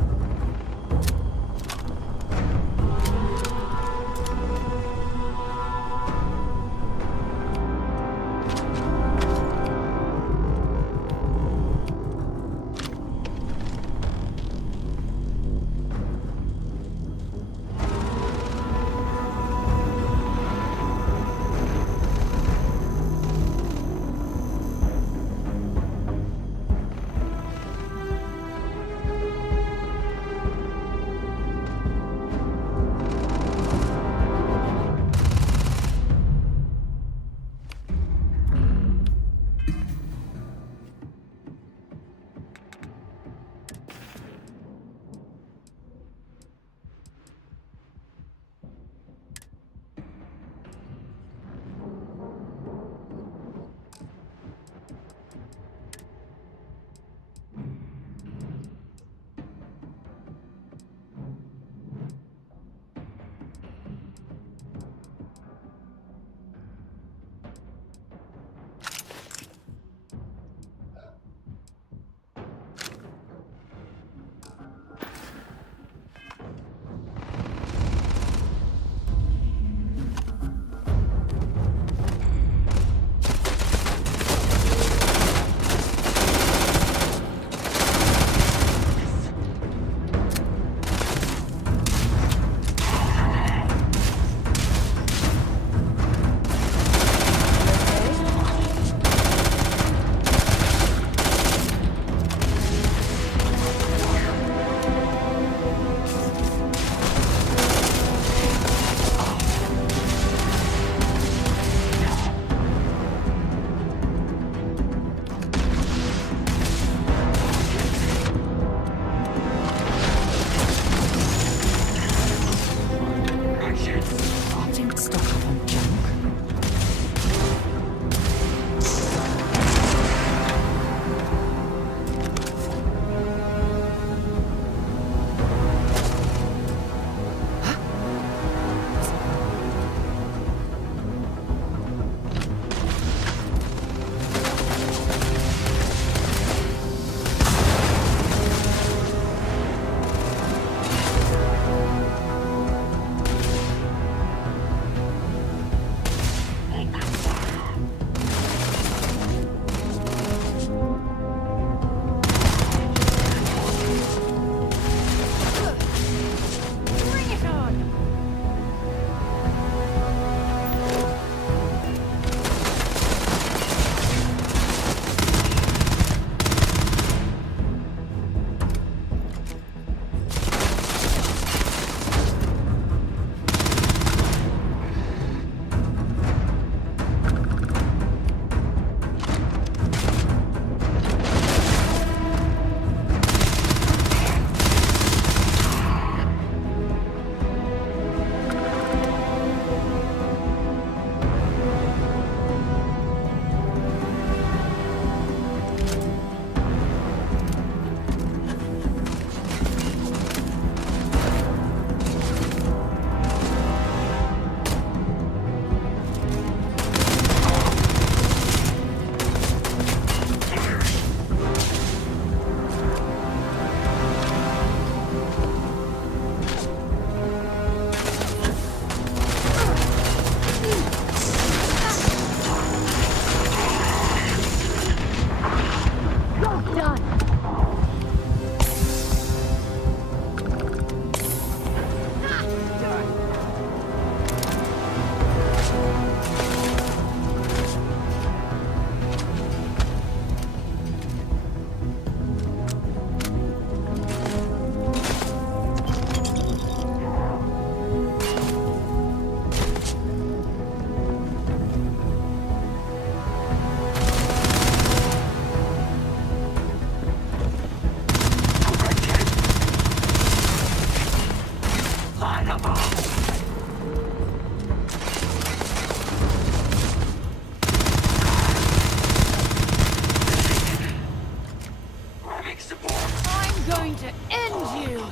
going to end you!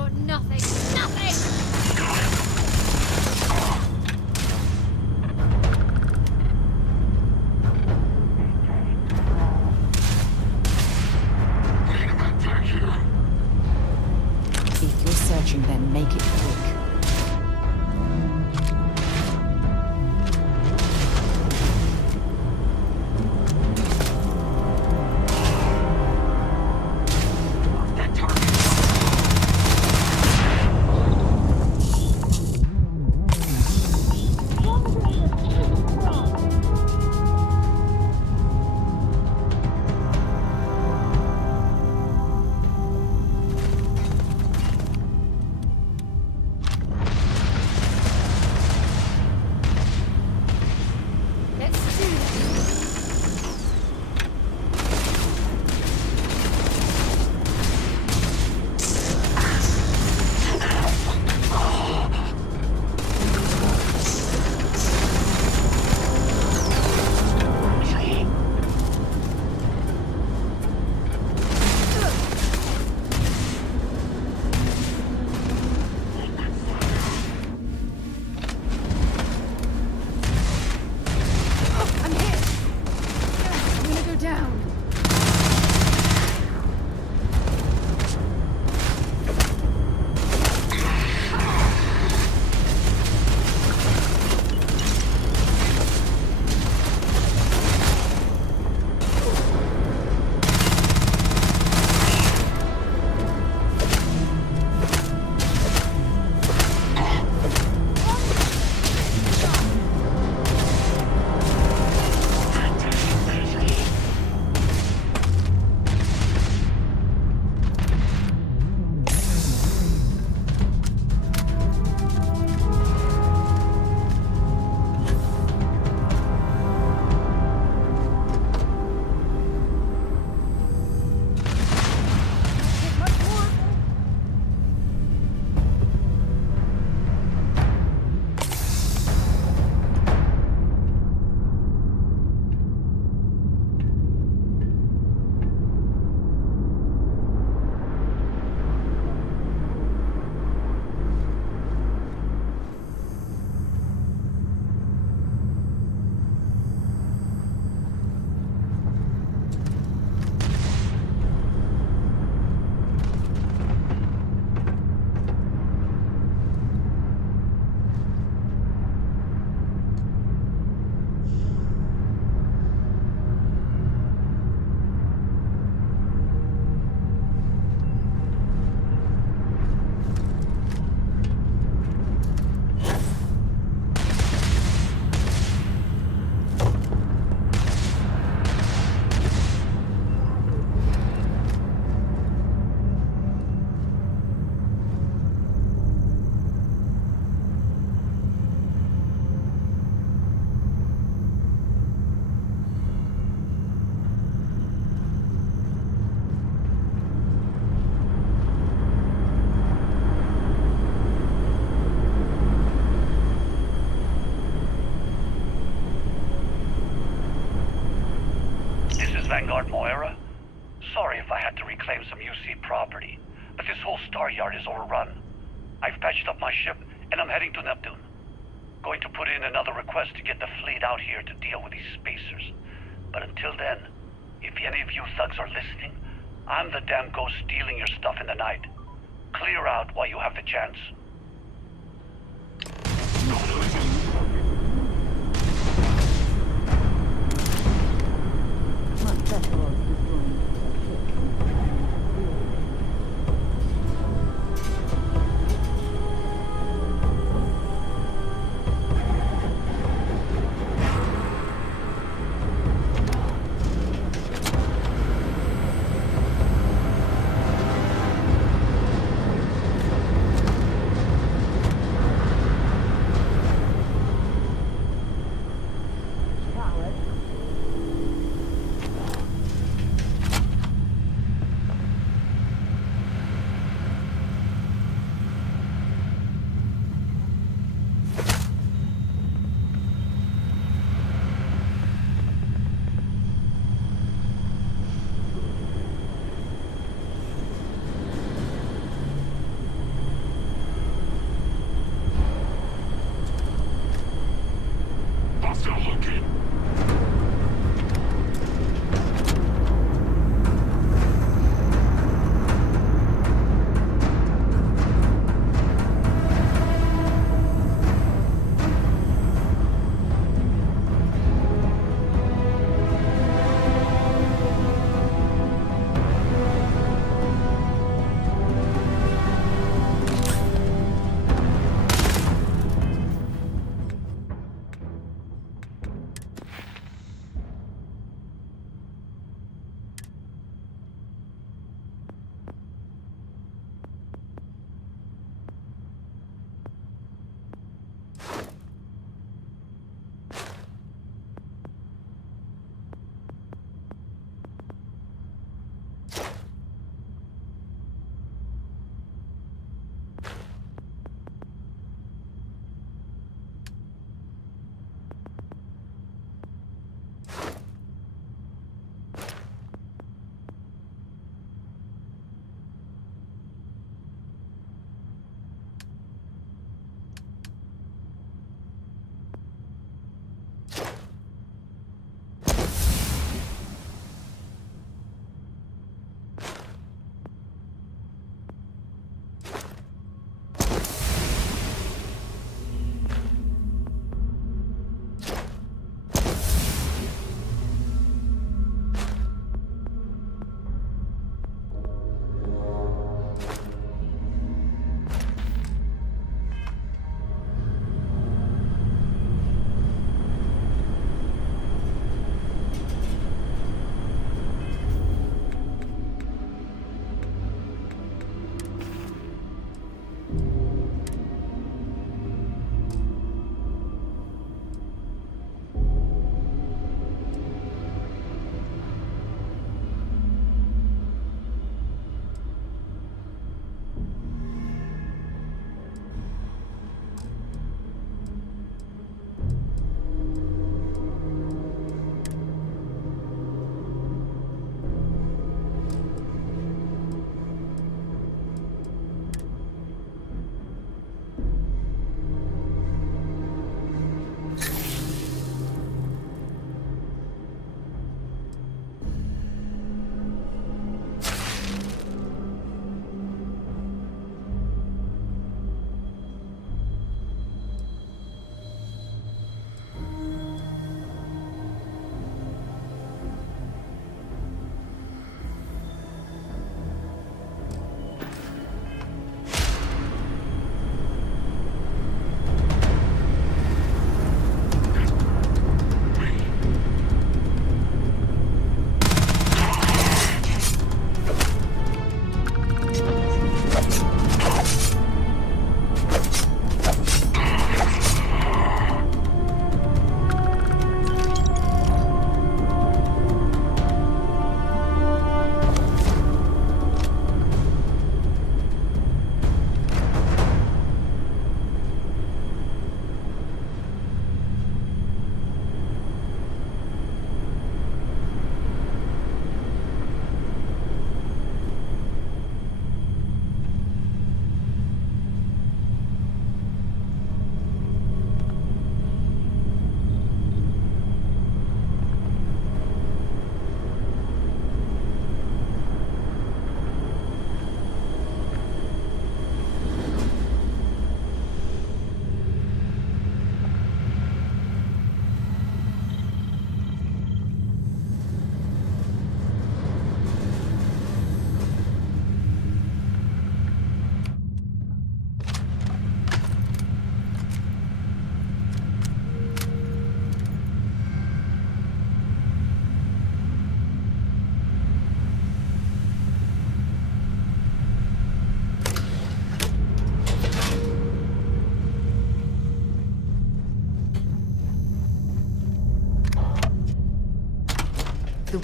got nothing. Nothing! If you're searching, then make it quick. Let's do this. I'm hit. I'm gonna go down. Vanguard Moira. Sorry if I had to reclaim some UC property, but this whole star yard is overrun. I've patched up my ship, and I'm heading to Neptune. Going to put in another request to get the fleet out here to deal with these spacers. But until then, if any of you thugs are listening, I'm the damn ghost stealing your stuff in the night. Clear out while you have the chance.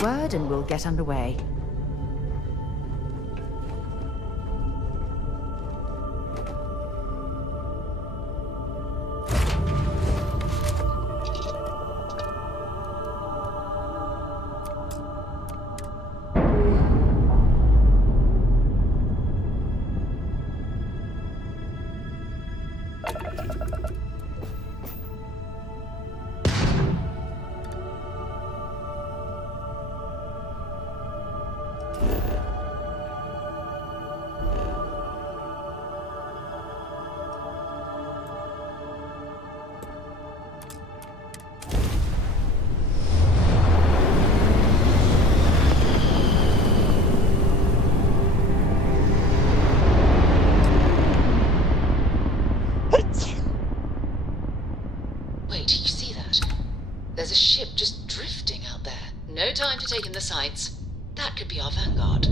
word and we'll get underway. Wait, you see that? There's a ship just drifting out there. No time to take in the sights. That could be our vanguard.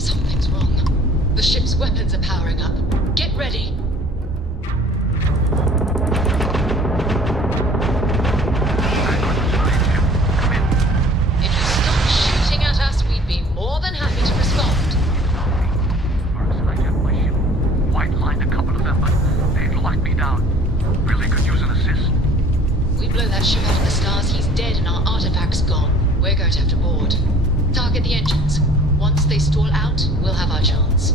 Something's wrong. The ship's weapons are powering up. Get ready. If you stop shooting at us, we'd be more than happy to respond. White-lined a couple of them, but they've locked me down. Really could use an assist. We blow that ship out of the stars, he's dead and our artifact's gone. We're going to have to board. Target the engines. Once they stall out, we'll have our chance.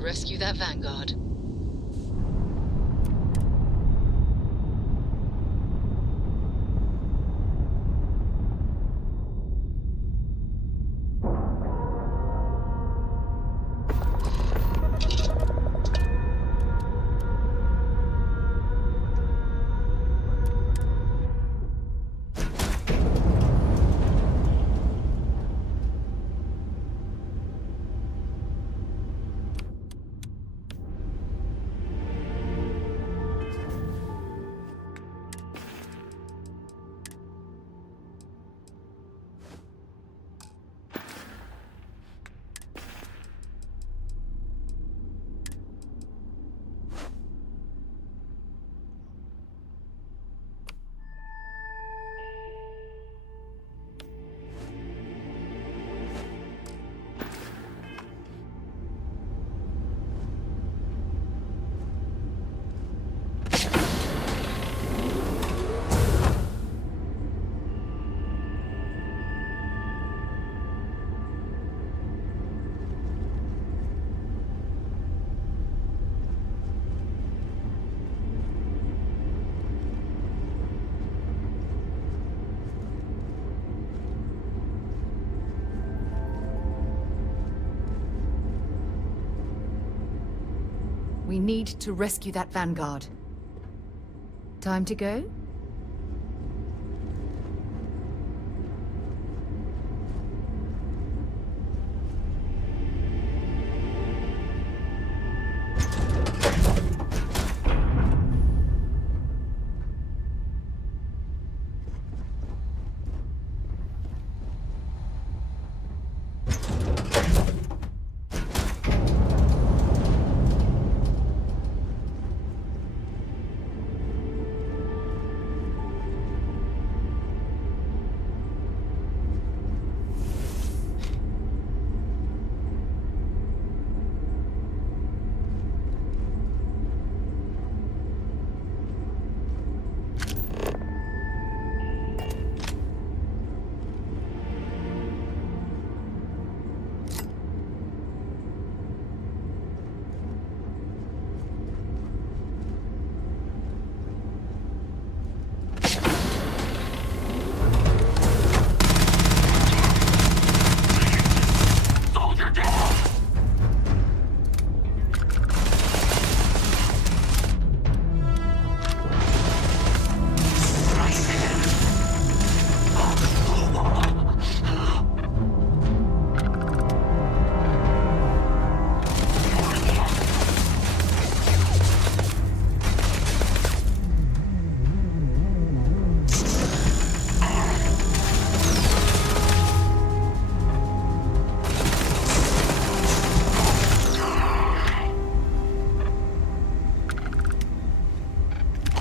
Rescue that vanguard. We need to rescue that Vanguard. Time to go?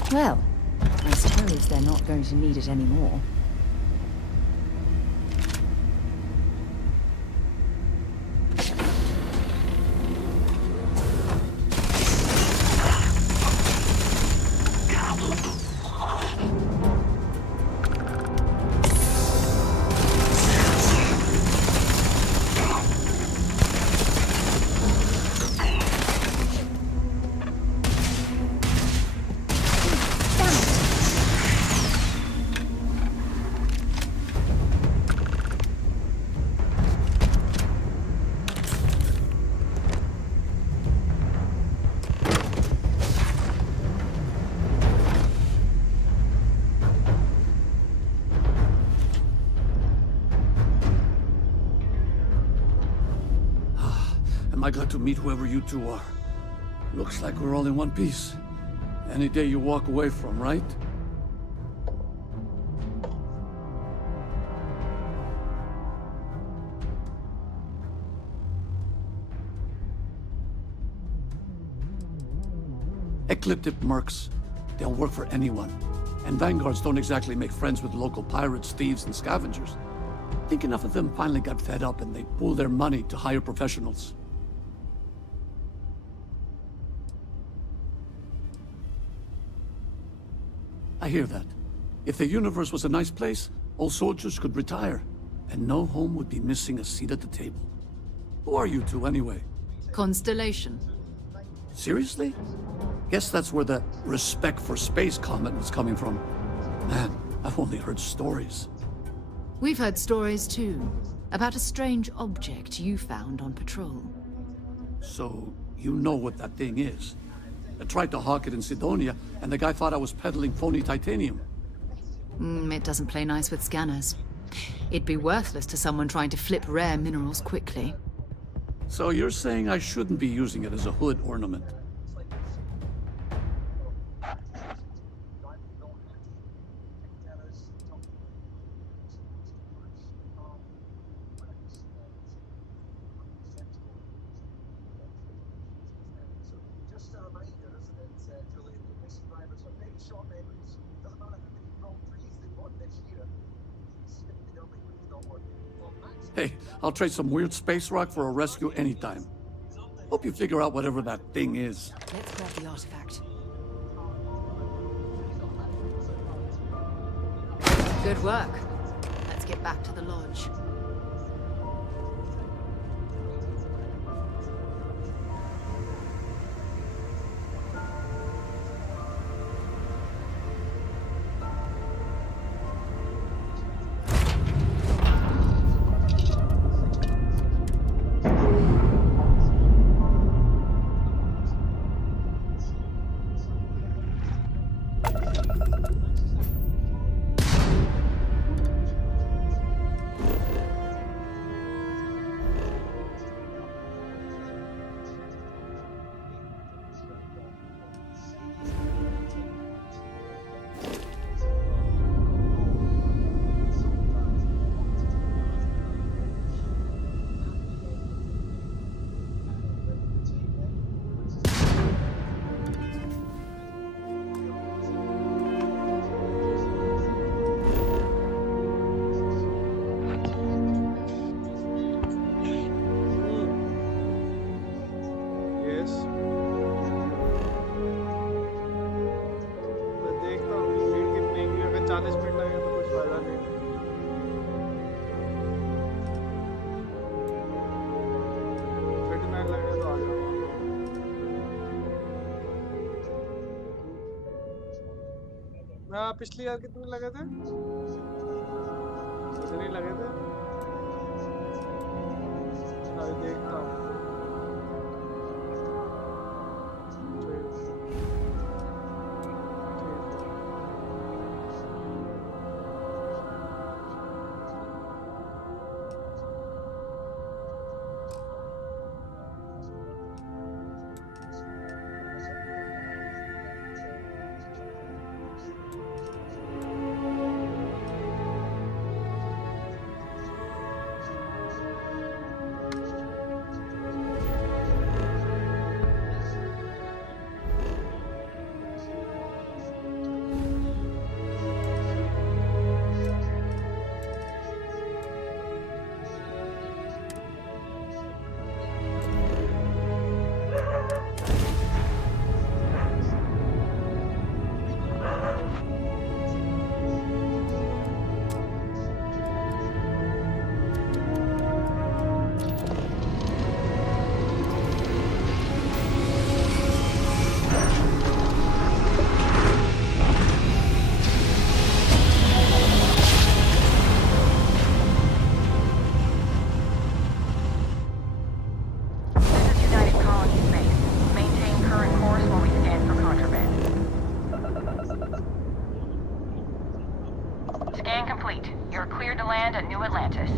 Well, I suppose they're not going to need it anymore. Am I glad to meet whoever you two are? Looks like we're all in one piece. Any day you walk away from, right? Ecliptic mercs. They'll work for anyone. And vanguards don't exactly make friends with local pirates, thieves, and scavengers. I think enough of them finally got fed up and they pooled their money to hire professionals. I hear that. If the universe was a nice place, all soldiers could retire, and no home would be missing a seat at the table. Who are you two, anyway? Constellation. Seriously? Guess that's where the respect for space comment was coming from. Man, I've only heard stories. We've heard stories too, about a strange object you found on patrol. So, you know what that thing is? I tried to hawk it in Sidonia, and the guy thought I was peddling phony titanium. It doesn't play nice with scanners. It'd be worthless to someone trying to flip rare minerals quickly. So you're saying I shouldn't be using it as a hood ornament? Hey, I'll trade some weird space rock for a rescue anytime. Hope you figure out whatever that thing is. Let's grab the artifact. Good work. Let's get back to the lodge. हाँ पिछली बार कितने लगे थे? कितने लगे थे? अभी देखता हूँ। Scan complete. You're cleared to land at New Atlantis.